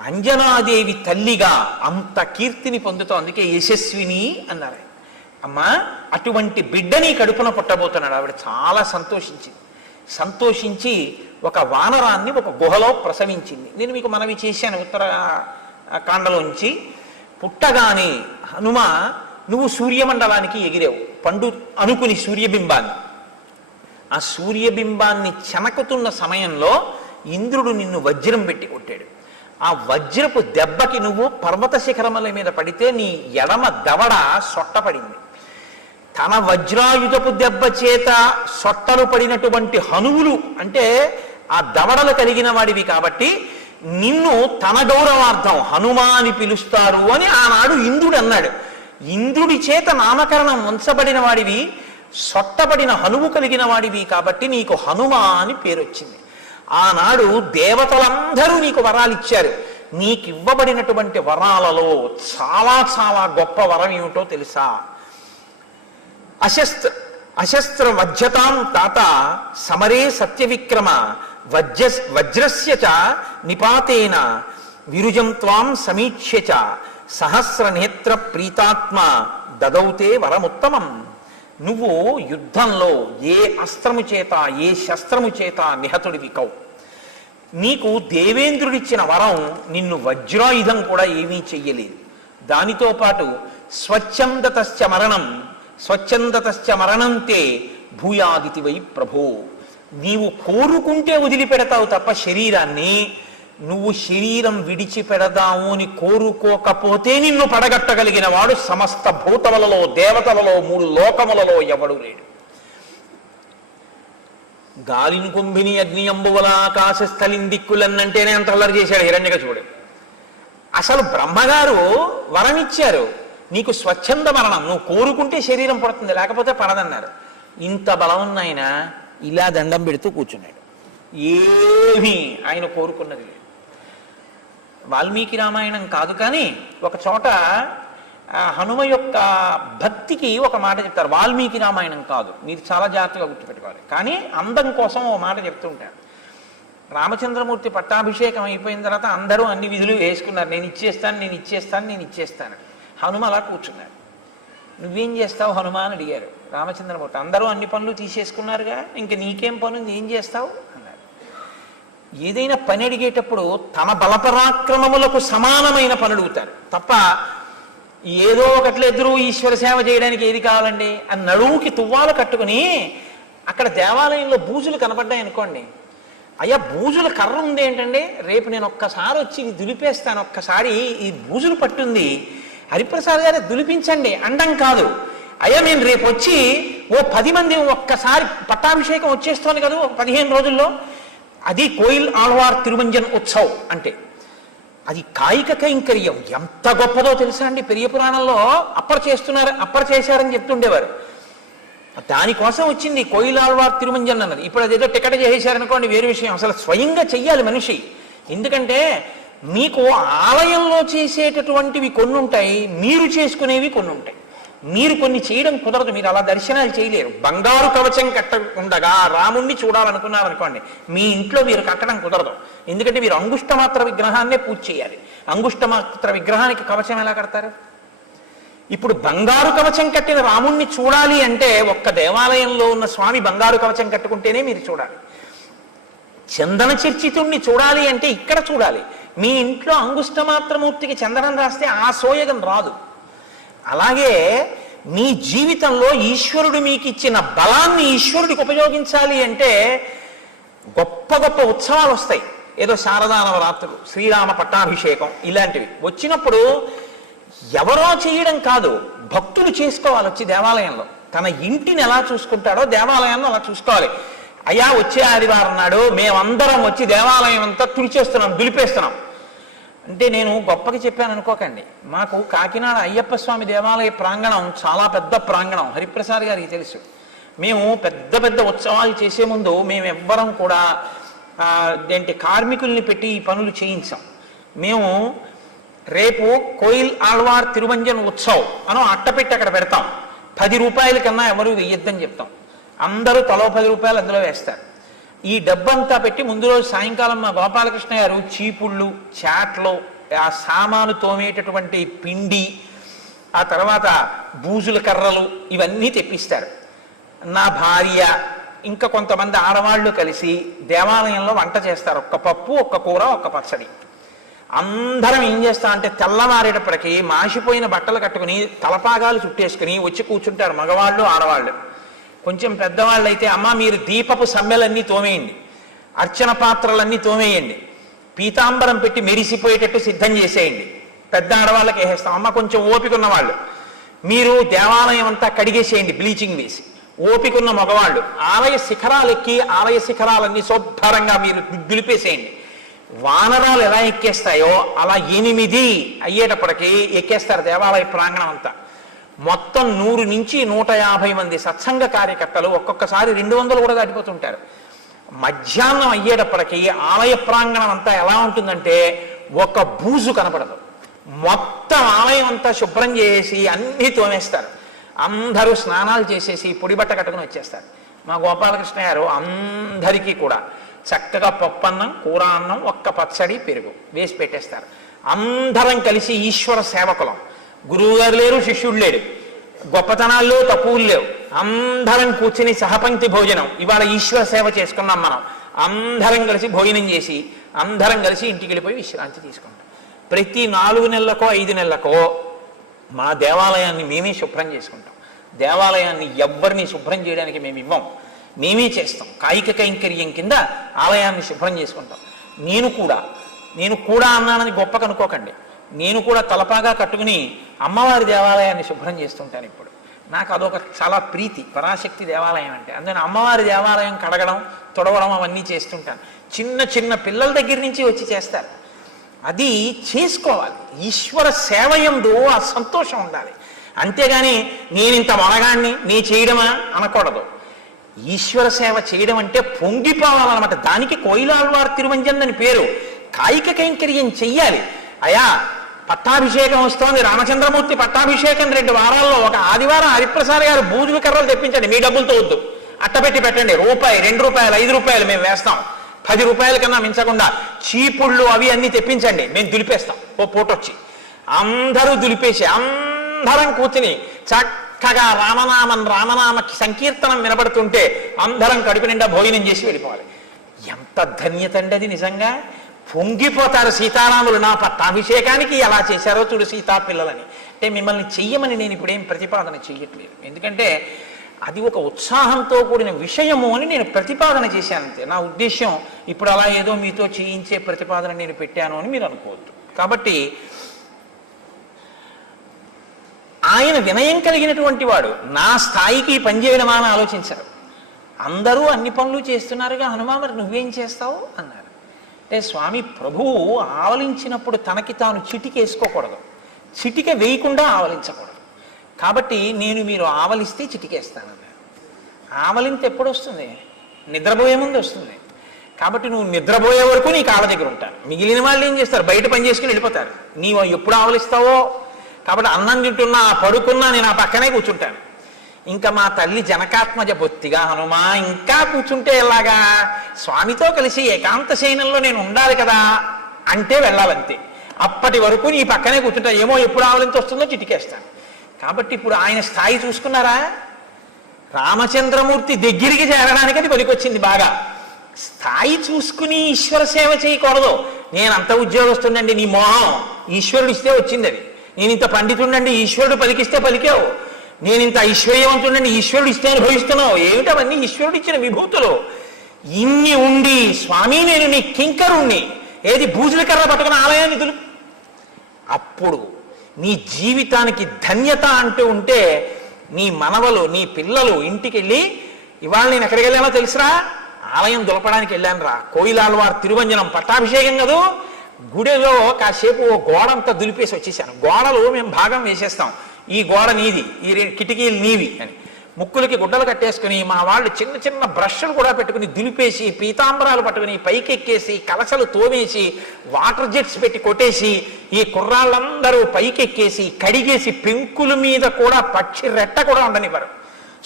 అంజనాదేవి తల్లిగా అంత కీర్తిని పొందుతాం. అందుకే యశస్విని అన్నారు. అమ్మా, అటువంటి బిడ్డని కడుపున పుట్టబోతున్నాడు. ఆవిడ చాలా సంతోషించి ఒక వానరాన్ని ఒక గుహలో ప్రసవించింది. నేను మీకు మనవి చేశాను ఉత్తర కాండలోంచి. పుట్టగానే హనుమ, నువ్వు సూర్యమండలానికి ఎగిరావు పండు అనుకుని సూర్యబింబాన్ని. ఆ సూర్యబింబాన్ని చెనకుతున్న సమయంలో ఇంద్రుడు నిన్ను వజ్రం పెట్టి కొట్టాడు. ఆ వజ్రపు దెబ్బకి నువ్వు పర్వత శిఖరముల మీద పడితే నీ ఎడమ దవడ సొట్టపడింది. తన వజ్రాయుధపు దెబ్బ చేత సొట్టలు పడినటువంటి హనువులు అంటే ఆ దవడలు కలిగిన వాడివి కాబట్టి నిన్ను తన గౌరవార్థం హనుమా అని పిలుస్తారు అని ఆనాడు ఇంద్రుడు అన్నాడు. ఇంద్రుడి చేత నామకరణం ఉంచబడిన వాడివి, సొట్టబడిన హనువు కలిగిన వాడివి కాబట్టి నీకు హనుమా అని పేరు వచ్చింది. ఆనాడు దేవతలందరూ నీకు వరాలు ఇచ్చారు. నీకివ్వబడినటువంటి వరాలలో చాలా చాలా గొప్ప వరం ఏమిటో తెలుసా? అశస్త్ర వజ్రతాం తాత సమరే సత్యవిక్రమ వజ్రస్య చ నిపాతేన విరుజం త్వాం సమీక్ష్య చ సహస్ర నేత్ర ప్రీతాత్మ దదౌతే వరముత్తమం. నువ్వు యుద్ధంలో ఏ అస్త్రము చేత ఏ శస్త్రము చేత నిహతుడివి కవు. నీకు దేవేంద్రుడిచ్చిన వరం నిన్ను వజ్రాయుధం కూడా ఏమీ చెయ్యలేదు. దానితో పాటు స్వచ్ఛందతశ్చ మరణంతే భూయాదితి వై ప్రభో. నీవు కోరుకుంటే వదిలిపెడతావు తప్ప శరీరాన్ని, నువ్వు శరీరం విడిచిపెడదాము అని కోరుకోకపోతే నిన్ను పడగట్టగలిగిన వాడు సమస్త భూతములలో దేవతలలో 3 లోకములలో ఎవడు లేడు. గాలిని కుంభిని అగ్ని అంబువల ఆకాశస్థలిం దిక్కులన్నంటేనే అంత అల్లరి చేశాడు హిరణ్యకశిపుడు. అసలు బ్రహ్మగారు వరం ఇచ్చారు, నీకు స్వచ్ఛంద మరణం, నువ్వు కోరుకుంటే శరీరం పడుతుంది లేకపోతే పడదన్నారు. ఇంత బలం ఉన్నాయన ఇలా దండం పెడుతూ కూర్చున్నాడు. ఏమీ ఆయన కోరుకున్నది లేదు. వాల్మీకి రామాయణం కాదు కానీ ఒక చోట హనుమ యొక్క భక్తికి ఒక మాట చెప్తారు. వాల్మీకి రామాయణం కాదు, మీరు చాలా జాగ్రత్తగా గుర్తుపెట్టుకోవాలి. కానీ అందం కోసం ఓ మాట చెప్తుంటారు. రామచంద్రమూర్తి పట్టాభిషేకం అయిపోయిన తర్వాత అందరూ అన్ని విధులు వేసుకున్నారు. నేను ఇచ్చేస్తాను. హనుమ అలా కూర్చున్నాడు. నువ్వేం చేస్తావు హనుమ అని అడిగారు రామచంద్రమూర్తి. అందరూ అన్ని పనులు తీసేసుకున్నారుగా, ఇంక నీకేం పనుంది, ఏం చేస్తావు అన్నారు. ఏదైనా పని అడిగేటప్పుడు తన బలపరాక్రమములకు సమానమైన పని అడుగుతారు తప్ప ఏదో ఒకట్ల ఎదురు ఈశ్వర సేవ చేయడానికి ఏది కావాలండి అని నడువుకి తువ్వాలు కట్టుకుని అక్కడ దేవాలయంలో బూజులు కనపడ్డాయి అనుకోండి, అయ్యా బూజుల కర్ర ఉంది ఏంటండి, రేపు నేను ఒక్కసారి వచ్చి ఇది దులిపేస్తాను, ఒక్కసారి ఈ బూజులు పట్టుంది హరిప్రసాద్ గారు దులిపించండి అండం కాదు. అయ్యా నేను రేపు వచ్చి ఓ 10 మంది ఒక్కసారి పట్టాభిషేకం వచ్చేస్తోంది కదా 15 రోజుల్లో, అది కోయిల్ ఆళ్వార్ తిరుమంజన్ ఉత్సవ్ అంటే అది కాయిక కైంకర్యం ఎంత గొప్పదో తెలుసా అండి. పెరియ పురాణంలో అప్పర్ చేశారని చెప్తుండేవారు. దానికోసం వచ్చింది కోయిల్ ఆళ్వార్ తిరుమంజన్ అన్నది. ఇప్పుడు అదేదో టికెట్ చేసేశారనుకోండి వేరే విషయం, అసలు స్వయంగా చెయ్యాలి మనిషి. ఎందుకంటే మీకు ఆలయంలో చేసేటటువంటివి కొన్ని ఉంటాయి, మీరు చేసుకునేవి కొన్ని ఉంటాయి. మీరు కొన్ని చేయడం కుదరదు, మీరు అలా దర్శనాలు చేయలేరు. బంగారు కవచం కట్టకుండగా రాముణ్ణి చూడాలనుకున్నారనుకోండి, మీ ఇంట్లో మీరు కట్టడం కుదరదు. ఎందుకంటే మీరు అంగుష్టమాత్ర విగ్రహాన్నే పూజ చేయాలి. అంగుష్టమాత్ర విగ్రహానికి కవచం ఎలా కడతారు? ఇప్పుడు బంగారు కవచం కట్టిన రాముణ్ణి చూడాలి అంటే ఒక్క దేవాలయంలో ఉన్న స్వామి బంగారు కవచం కట్టుకుంటేనే మీరు చూడాలి. చందన చర్చితుణ్ణి చూడాలి అంటే ఇక్కడ చూడాలి. మీ ఇంట్లో అంగుష్టమాత్రమూర్తికి చందనం రాస్తే ఆ సోయగం రాదు. అలాగే మీ జీవితంలో ఈశ్వరుడు మీకు ఇచ్చిన బలాన్ని ఈశ్వరుడికి ఉపయోగించాలి అంటే గొప్ప గొప్ప ఉత్సవాలు వస్తాయి. ఏదో శారదా నవరాత్రులు, శ్రీరామ పట్టాభిషేకం ఇలాంటివి వచ్చినప్పుడు ఎవరో చేయడం కాదు, భక్తులు చేసుకోవాలి. వచ్చి దేవాలయంలో తన ఇంటిని ఎలా చూసుకుంటాడో దేవాలయాన్ని అలా చూసుకోవాలి. అయ్యా వచ్చే ఆదివారం నాడు మేమందరం వచ్చి దేవాలయం అంతా తుడిచేస్తున్నాం, దులిపేస్తున్నాం అంటే నేను గొప్పకి చెప్పాను అనుకోకండి. మాకు కాకినాడ అయ్యప్ప స్వామి దేవాలయ ప్రాంగణం చాలా పెద్ద ప్రాంగణం, హరిప్రసాద్ గారికి తెలుసు. మేము పెద్ద పెద్ద ఉత్సవాలు చేసే ముందు మేము ఎవ్వరం కూడా ఏంటి కార్మికుల్ని పెట్టి ఈ పనులు చేయించాం. మేము రేపు కోయిల్ ఆళ్వార్ తిరుమంజన్ ఉత్సవ్ అని అట్టపెట్టి అక్కడ పెడతాం. 10 రూపాయల కన్నా ఎవరు వెయ్యొద్దని చెప్తాం. అందరూ తలో 10 రూపాయలు అందులో వేస్తారు. ఈ డబ్బంతా పెట్టి ముందు రోజు సాయంకాలం మా గోపాలకృష్ణ గారు చీపుళ్ళు, చాట్లు, ఆ సామాను తోమేటటువంటి పిండి, ఆ తర్వాత బూజుల కర్రలు ఇవన్నీ తెప్పిస్తారు. నా భార్య ఇంకా కొంతమంది ఆడవాళ్ళు కలిసి దేవాలయంలో వంట చేస్తారు. ఒక్క పప్పు, ఒక్క కూర, ఒక్క పచ్చడి. అందరం ఏం చేస్తా అంటే తెల్లవారేటప్పటికీ మాసిపోయిన బట్టలు కట్టుకుని తలపాగాలు చుట్టేసుకుని వచ్చి కూర్చుంటారు మగవాళ్ళు, ఆడవాళ్ళు. కొంచెం పెద్దవాళ్ళు అయితే అమ్మ మీరు దీపపు సమ్మెలన్నీ తోమేయండి, అర్చన పాత్రలన్నీ తోమేయండి, పీతాంబరం పెట్టి మెరిసిపోయేటట్టు సిద్ధం చేసేయండి. పెద్ద ఆడవాళ్ళకి వేసేస్తాం. అమ్మ కొంచెం ఓపిక ఉన్నవాళ్ళు మీరు దేవాలయం అంతా కడిగేసేయండి బ్లీచింగ్ వేసి. ఓపికన్న మగవాళ్ళు ఆలయ శిఖరాలు ఎక్కి ఆలయ శిఖరాలన్నీ శుభ్రంగా మీరు దులిపేసేయండి. వానరాలు ఎలా ఎక్కేస్తాయో అలా 8 అయ్యేటప్పటికీ ఎక్కేస్తారు దేవాలయ ప్రాంగణం అంతా. మొత్తం 100 నుంచి 150 మంది సత్సంగ కార్యకర్తలు, ఒక్కొక్కసారి 200 కూడా దాటిపోతుంటారు. మధ్యాహ్నం అయ్యేటప్పటికీ ఆలయ ప్రాంగణం అంతా ఎలా ఉంటుందంటే ఒక బూజు కనపడదు. మొత్తం ఆలయం అంతా శుభ్రం చేసి అన్నీ తోమేస్తారు. అందరూ స్నానాలు చేసేసి పొడి బట్ట కట్టుకుని వచ్చేస్తారు. మా గోపాలకృష్ణ గారు అందరికీ కూడా చక్కగా పప్పన్నం, కూర అన్నం, ఒక్క పచ్చడి, పెరుగు వేసి పెట్టేస్తారు. అందరం కలిసి ఈశ్వర సేవకులం. గురువు గారు లేరు, శిష్యుడు లేడు, గొప్పతనాల్లో తక్కువలు లేవు. అందరం కూర్చుని సహపంక్తి భోజనం. ఇవాళ ఈశ్వర సేవ చేసుకున్నాం మనం. అందరం కలిసి భోజనం చేసి అందరం కలిసి ఇంటికి వెళ్ళిపోయి విశ్రాంతి తీసుకుంటాం. ప్రతి 4 నెలలకో 5 నెలలకో మా దేవాలయాన్ని మేమే శుభ్రం చేసుకుంటాం. దేవాలయాన్ని ఎవ్వరిని శుభ్రం చేయడానికి మేము ఇవ్వం, మేమే చేస్తాం. కాయిక కైంకర్యం కింద ఆలయాన్ని శుభ్రం చేసుకుంటాం. నేను కూడా అన్నానని గొప్ప కనుకోకండి. నేను కూడా తలపాగా కట్టుకుని అమ్మవారి దేవాలయాన్ని శుభ్రం చేస్తుంటాను. ఇప్పుడు నాకు అదొక చాలా ప్రీతి, పరాశక్తి దేవాలయం అంటే. అందుకని అమ్మవారి దేవాలయం కడగడం, తొడవడం అవన్నీ చేస్తుంటాను. చిన్న చిన్న పిల్లల దగ్గర నుంచి వచ్చి చేస్తారు. అది చేసుకోవాలి. ఈశ్వర సేవయందు ఆ సంతోషం ఉండాలి. అంతేగాని నేనింత మొనగాన్ని నీ చేయడమా అనకూడదు. ఈశ్వర సేవ చేయడం అంటే పొంగిపోవాలన్నమాట. దానికి కోయిలాళ్వార్ తిరుమంజన్ అని పేరు. కాయిక కైంకర్యం చెయ్యాలి. అయా పట్టాభిషేకం వస్తోంది, రామచంద్రమూర్తి పట్టాభిషేకం 2 వారాల్లో, ఒక ఆదివారం హరిప్రసాద్ గారు బూజుల కర్రలు తెప్పించండి, మీ డబ్బులతో వద్దు, అట్టపెట్టి పెట్టండి. రూపాయి, 2 రూపాయలు, 5 రూపాయలు మేము వేస్తాం. 10 రూపాయల కన్నా మించకుండా చీపుళ్ళు అవి అన్నీ తెప్పించండి, మేము దులిపేస్తాం. ఓ పూటొచ్చి అందరూ దులిపేసి అందరం కూర్చుని చక్కగా రామనామ సంకీర్తనం వినబడుతుంటే అందరం కడుపు నిండా భోజనం చేసి వెళ్ళిపోవాలి. ఎంత ధన్యత అండి అది. నిజంగా పొంగిపోతారు సీతారాములు. నా పట్టాభిషేకానికి ఎలా చేశారో చూడు సీతా పిల్లలని. అంటే మిమ్మల్ని చెయ్యమని నేను ఇప్పుడేం ప్రతిపాదన చెయ్యట్లేదు, ఎందుకంటే అది ఒక ఉత్సాహంతో కూడిన విషయము అని నేను ప్రతిపాదన చేశానంతే. నా ఉద్దేశం ఇప్పుడు అలా ఏదో మీతో చేయించే ప్రతిపాదన నేను పెట్టాను అని మీరు అనుకోవద్దు. కాబట్టి ఆయన వినయం కలిగినటువంటి వాడు. నా స్థాయికి పనిచేయడమా అని ఆలోచించరు. అందరూ అన్ని పనులు చేస్తున్నారుగా, హనుమా మరి నువ్వేం చేస్తావు అన్నారు. అంటే స్వామి ప్రభువు ఆవలించినప్పుడు తనకి తాను చిటికేసుకోకూడదు, చిటిక వేయకుండా ఆవలించకూడదు. కాబట్టి మీరు ఆవలిస్తే చిటికేస్తానన్నారు. ఆవలింత ఎప్పుడు వస్తుంది? నిద్రపోయే ముందు వస్తుంది. కాబట్టి నువ్వు నిద్రపోయే వరకు నీ కాళ్ళ దగ్గర ఉంటాను. మిగిలిన వాళ్ళు ఏం చేస్తారు? బయట పని చేసుకుని వెళ్ళిపోతారు. నీవు ఎప్పుడు ఆవలిస్తావో. కాబట్టి అన్నం తింటున్నా, పడుకున్నా నేను ఆ పక్కనే కూర్చుంటాను. ఇంకా మా తల్లి జనకాత్మజ బొత్తిగా హనుమా ఇంకా కూర్చుంటే ఎలాగా? స్వామితో కలిసి ఏకాంత శయనంలో నేను ఉండాలి కదా అంటే వెళ్ళాలంతే. అప్పటి వరకు నీ పక్కనే కూర్చుంటా. ఏమో ఎప్పుడు ఆవలింత వస్తుందో చిటికేస్తాను. కాబట్టి ఇప్పుడు ఆయన స్థాయి చూసుకున్నారా? రామచంద్రమూర్తి దగ్గరికి చేరడానికి అది పనికొచ్చింది బాగా. స్థాయి చూసుకుని ఈశ్వర సేవ చేయకూడదు. నేను అంత ఉద్యోగస్తుండండి, నీ మోహం ఈశ్వరుడు ఇస్తే వచ్చింది అది. నేను ఇంత పండితుండండి, ఈశ్వరుడు పలికిస్తే పలికావు. నేను ఇంత ఐశ్వర్యవంతుండండి, ఈశ్వరుడు ఇస్తే అనుభవిస్తున్నావు. ఏమిటవన్నీ ఈశ్వరుడు ఇచ్చిన విభూతులు. ఇన్ని ఉండి స్వామి నేను నీ కింకరుణ్ణి, ఏది బూజుల కర్ర పట్టుకున్న ఆలయాన్ని దులుపు. అప్పుడు నీ జీవితానికి ధన్యత అంటూ ఉంటే నీ మనవలు, నీ పిల్లలు ఇంటికి వెళ్ళి ఇవాళ నేను ఎక్కడికి వెళ్ళానో తెలుసురా, ఆలయం దులపడానికి వెళ్ళాను రా, కోయిలాళ్వార్ తిరువంజనం పట్టాభిషేకం కదూ, గుడిలో కాసేపు ఓ గోడంతా దులిపేసి వచ్చేసాను. గోడలు మేము భాగం వేసేస్తాం, ఈ గోడ నీది, ఈ కిటికీలు నీవి అని. ముక్కులకి గుడ్డలు కట్టేసుకుని మా వాళ్ళు చిన్న చిన్న బ్రష్లు కూడా పెట్టుకుని దులిపేసి, పీతాంబరాలు పట్టుకుని పైకెక్కేసి, కలసలు తోమేసి, వాటర్ జెట్స్ పెట్టి కొట్టేసి, ఈ కుర్రాళ్ళందరూ పైకెక్కేసి కడిగేసి, పెంకుల మీద కూడా పక్షి రెట్ట కూడా ఉండనివ్వరు,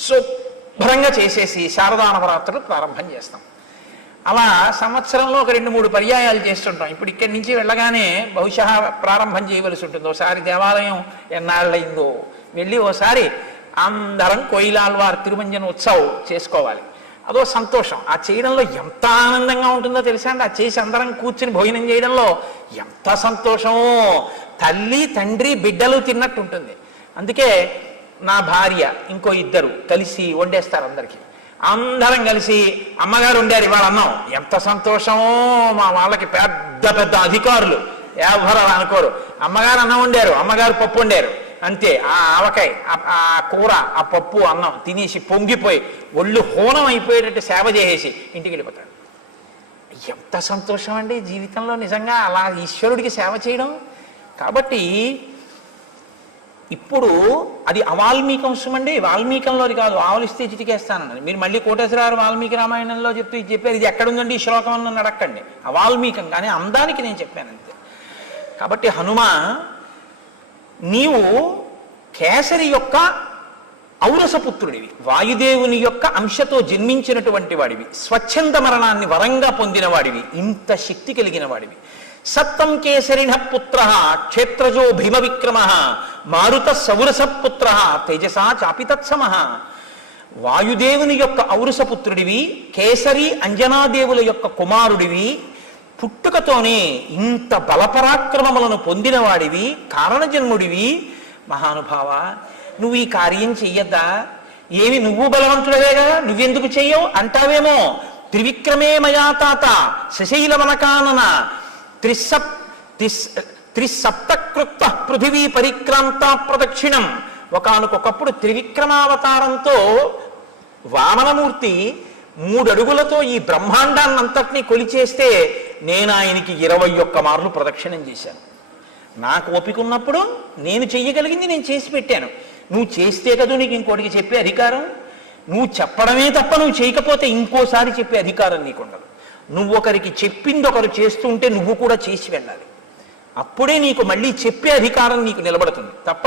శుభ్రంగా చేసేసి శారదా నవరాత్రులు ప్రారంభం చేస్తాం. అలా సంవత్సరంలో ఒక 2-3 పర్యాయాలు చేస్తుంటాం. ఇప్పుడు ఇక్కడి నుంచి వెళ్ళగానే బహుశా ప్రారంభం చేయవలసి ఉంటుంది. ఒకసారి దేవాలయం ఎన్నాళ్ళయిందో వెళ్ళి ఓసారి అందరం కోయిలాళ్వార్ తిరుమంజన ఉత్సవం చేసుకోవాలి. అదో సంతోషం. ఆ చేయడంలో ఎంత ఆనందంగా ఉంటుందో తెలుసా అండి. ఆ చేసి అందరం కూర్చుని భోజనం చేయడంలో ఎంత సంతోషమో, తల్లి తండ్రి బిడ్డలు తిన్నట్టు ఉంటుంది. అందుకే నా భార్య ఇంకో 2 కలిసి వండేస్తారు అందరికీ. అందరం కలిసి అమ్మగారు వండారు ఇవాళ అన్నం, ఎంత సంతోషమో. మా వాళ్ళకి పెద్ద పెద్ద అధికారులు ఎవరు అనుకోరు. అమ్మగారు అన్నం వండారు, అమ్మగారు పప్పు వండారు, అంతే. ఆ ఆవకాయ, ఆ కూర, ఆ పప్పు అన్నం తినేసి పొంగిపోయి ఒళ్ళు హోనం అయిపోయేటట్టు సేవ చేసేసి ఇంటికి వెళ్ళిపోతాడు. ఎంత సంతోషం అండి జీవితంలో నిజంగా అలా ఈశ్వరుడికి సేవ చేయడం. కాబట్టి ఇప్పుడు అది అవాల్మీకంశం అండి, వాల్మీకంలోది కాదు. ఆవులిస్తే చిటికేస్తానని మీరు మళ్ళీ కోటేశ్వరరావు వాల్మీకి రామాయణంలో చెప్తూ ఇది చెప్పారు, ఇది ఎక్కడుందండి ఈ శ్లోకం అని అడక్కండి. అవాల్మీకం, కానీ అందానికి నేను చెప్పాను అంతే. కాబట్టి హనుమ, నీవు కేసరి యొక్క ఔరసపుత్రుడివి, వాయుదేవుని యొక్క అంశతో జన్మించినటువంటి వాడివి, స్వచ్ఛంద మరణాన్ని వరంగా పొందిన వాడివి, ఇంత శక్తి కలిగిన వాడివి. సత్తం కేసరిణ పుత్ర క్షేత్రజో భీమ విక్రమ మారుత సౌరస పుత్ర తేజసా చాపితత్సమ. వాయుదేవుని యొక్క ఔరసపుత్రుడివి, కేసరి అంజనాదేవుల యొక్క కుమారుడివి, పుట్టుకతోనే ఇంత బలపరాక్రమములను పొందినవాడివి, కారణజన్ముడివి. మహానుభావ, నువ్వు ఈ కార్యం చెయ్యద్దా? ఏమి నువ్వు బలవంతుడవేగా, నువ్వెందుకు చెయ్యవు అంటావేమో. త్రివిక్రమే మయా తాత శశైలవనకానన త్రిసప్తకృత్త పృథివీ పరిక్రాంత ప్రదక్షిణం. ఒకానొకప్పుడు త్రివిక్రమావతారంతో వామనమూర్తి 3 అడుగులతో ఈ బ్రహ్మాండాన్నంతటినీ కొలిచేస్తే నేను ఆయనకి 21 మార్లు ప్రదక్షిణం చేశాను. నాకు ఓపిక ఉన్నప్పుడు నేను చెయ్యగలిగింది నేను చేసి పెట్టాను. నువ్వు చేస్తే కదా నీకు ఇంకోటికి చెప్పే అధికారం. నువ్వు చెప్పడమే తప్ప నువ్వు చేయకపోతే ఇంకోసారి చెప్పే అధికారం నీకుండదు. నువ్వు ఒకరికి చెప్పింది ఒకరు చేస్తుంటే నువ్వు కూడా చేసి వెళ్ళాలి. అప్పుడే నీకు మళ్ళీ చెప్పే అధికారం నీకు నిలబడుతుంది తప్ప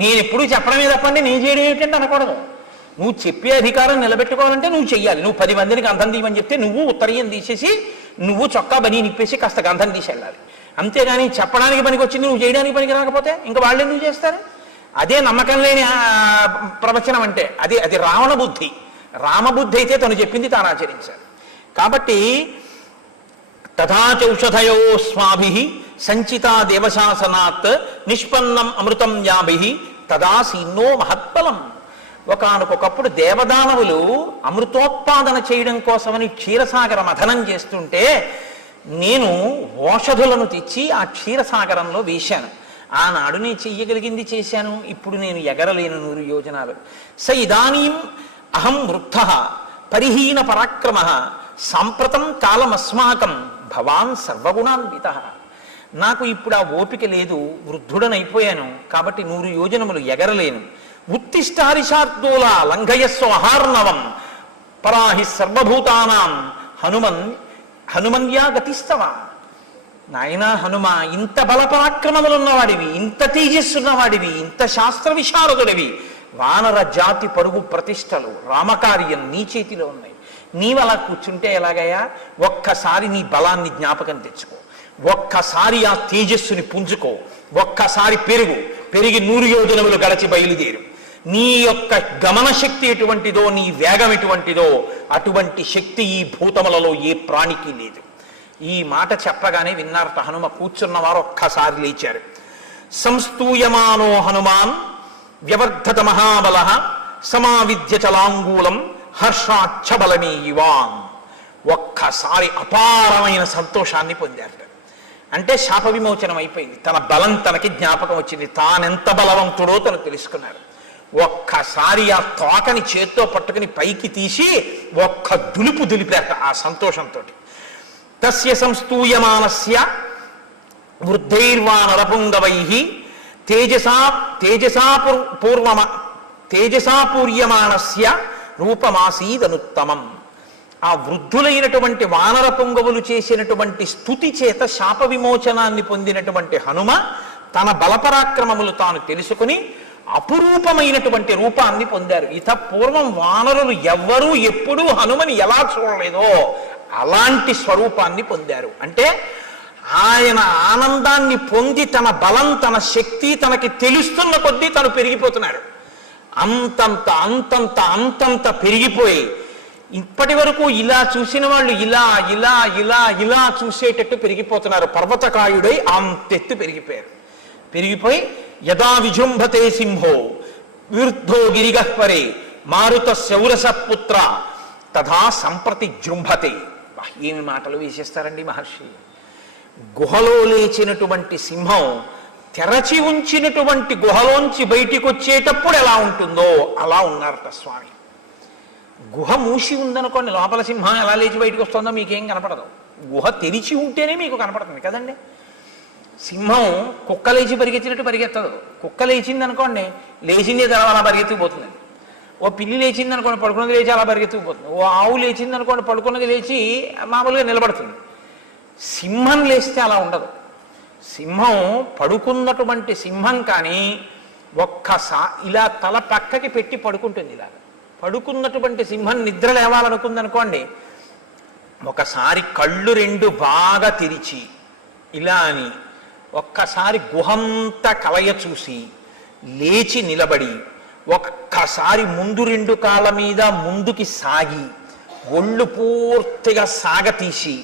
నేను ఎప్పుడూ చెప్పడమే తప్పండి నేను చేయడం ఏమిటంటే అనకూడదు. నువ్వు చెప్పే అధికారం నిలబెట్టుకోవాలంటే నువ్వు చెయ్యాలి. నువ్వు 10 మందిని గంధం తీయమని చెప్తే నువ్వు ఉత్తరీయం తీసేసి నువ్వు చొక్కా బనీ నిప్పేసి కాస్త గంధం తీసి వెళ్ళాలి. అంతేగాని చెప్పడానికి పనికి వచ్చింది నువ్వు చేయడానికి పనికి రాకపోతే ఇంకా వాళ్ళు ఎందుకు చేస్తారు? అదే నమ్మకం లేని ప్రవచనం అంటే అది రావణ బుద్ధి. రామబుద్ధి అయితే తను చెప్పింది తాను ఆచరించాడు. కాబట్టి తథాచౌషధయో స్వాభి సంచితా దేవశాసనాత్ నిష్పన్నం అమృతం యాభి తదాసీన్నో మహత్ఫలం. ఒకానొకప్పుడు దేవదానవులు అమృతోత్పాదన చేయడం కోసమని క్షీరసాగర మథనం చేస్తుంటే నేను ఓషధులను తెచ్చి ఆ క్షీరసాగరంలో వేశాను. ఆనాడు నేను చెయ్యగలిగింది చేశాను. ఇప్పుడు నేను ఎగరలేను 100 యోజనాలు. స ఇదానీం అహం వృద్ధ పరిహీన పరాక్రమ సాంప్రతం కాలమస్మాకం భవాన్ సర్వగుణాన్విత. నాకు ఇప్పుడు ఆ ఓపిక లేదు, వృద్ధుడనైపోయాను. కాబట్టి 100 యోజనములు ఎగరలేను. ఉత్తిష్టారిషార్దూల లంఘయస్వ అహార్ణవం పరాహి సర్వభూతానాం హనుమన్యా గతిస్తవ. నాయనా హనుమ, ఇంత బలపరాక్రమములున్నవాడివి, ఇంత తేజస్సున్నవాడివి, ఇంత శాస్త్ర విశారదుడివి, వానర జాతి పరుగు ప్రతిష్టలు రామకార్యం నీ చేతిలో ఉన్నాయి. నీవలా కూర్చుంటే ఎలాగయ్యా? ఒక్కసారి నీ బలాన్ని జ్ఞాపకం తెచ్చుకో, ఒక్కసారి ఆ తేజస్సుని పుంజుకో, ఒక్కసారి పెరిగి 100 యోజనములు గడచి బయలుదేరు. నీ యొక్క గమన శక్తి ఎటువంటిదో, నీ వేగం ఎటువంటిదో అటువంటి శక్తి ఈ భూతములలో ఏ ప్రాణికి లేదు. ఈ మాట చెప్పగానే విన్నారట హనుమ. కూర్చున్నవారు ఒక్కసారి లేచారు. సంస్తూయమానో హనుమాన్ వ్యవర్ధత మహాబల సమావిద్య చలాంగూలం హర్షాక్షబలమే యువాన్. ఒక్కసారి అపారమైన సంతోషాన్ని పొందారట. అంటే శాప విమోచనం అయిపోయింది. తన బలం తనకి జ్ఞాపకం వచ్చింది. తానెంత బలవంతుడో తను తెలుసుకున్నాడు. ఒక్కసారి ఆ తోకని చేత్తో పట్టుకుని పైకి తీసి ఒక్క దులుపు దులిపారట ఆ సంతోషంతో. తస్య సంస్తూయమానస్య వృద్ధైర్వానరపుంగవై తేజసా పూర్యమానస్య రూపమాసీదనుత్తమం. ఆ వృద్ధులైనటువంటి వానర పుంగవులు చేసినటువంటి స్తుతి చేత శాప విమోచనాన్ని పొందినటువంటి హనుమ తన బలపరాక్రమములు తాను తెలుసుకుని అపురూపమైనటువంటి రూపాన్ని పొందారు. ఇత పూర్వం వానరులు ఎవ్వరూ ఎప్పుడూ హనుమని ఎలా చూడలేదో అలాంటి స్వరూపాన్ని పొందారు. అంటే ఆయన ఆనందాన్ని పొంది తన బలం, తన శక్తి తనకి తెలుస్తున్న కొద్దీ తను పెరిగిపోతున్నాడు. అంతంత అంతంత అంతంత పెరిగిపోయి ఇప్పటి వరకు ఇలా చూసిన వాళ్ళు ఇలా ఇలా ఇలా ఇలా చూసేటట్టు పెరిగిపోతున్నారు. పర్వతకాయుడై అంతెత్తు పెరిగిపోయి యదా విజృంభతే సింహో విరుద్ధో గిరిగహ్వరే మారుత శౌరస పుత్ర తథా సంప్రతి జృంభతే. ఏమి మాటలు వేసేస్తారండి మహర్షి. గుహలో లేచినటువంటి సింహం తెరచి ఉంచినటువంటి గుహలోంచి బయటికి వచ్చేటప్పుడు ఎలా ఉంటుందో అలా ఉన్నారట స్వామి. గుహ మూసి ఉందనుకోండి, లోపల సింహం ఎలా లేచి బయటకు వస్తుందో మీకేం కనపడదు. గుహ తెరిచి ఉంటేనే మీకు కనపడుతుంది కదండి. సింహం కుక్క లేచి పరిగెత్తినట్టు పరిగెత్తదు. కుక్క లేచింది అనుకోండి, లేచిందే తర్వాత అలా పరిగెత్తుకుపోతుంది. ఓ పిల్లి లేచింది అనుకోండి, పడుకున్నది లేచి అలా పరిగెత్తుకుపోతుంది. ఓ ఆవు లేచింది అనుకోండి, పడుకున్నది లేచి మామూలుగా నిలబడుతుంది. సింహం లేస్తే అలా ఉండదు. సింహం పడుకున్నటువంటి సింహం కానీ ఒక్కసారి ఇలా తల పక్కకి పెట్టి పడుకుంటుంది. ఇలాగ పడుకున్నటువంటి సింహం నిద్ర లేవాలనుకుంది అనుకోండి, ఒకసారి కళ్ళు రెండు బాగా తెరిచి ఇలా అని ఒక్కసారి గుహంతా కలయ చూసి లేచి నిలబడి ఒక్కసారి ముందు రెండు కాళ్ళ మీద ముందుకి సాగి ఒళ్ళు పూర్తిగా సాగతీసి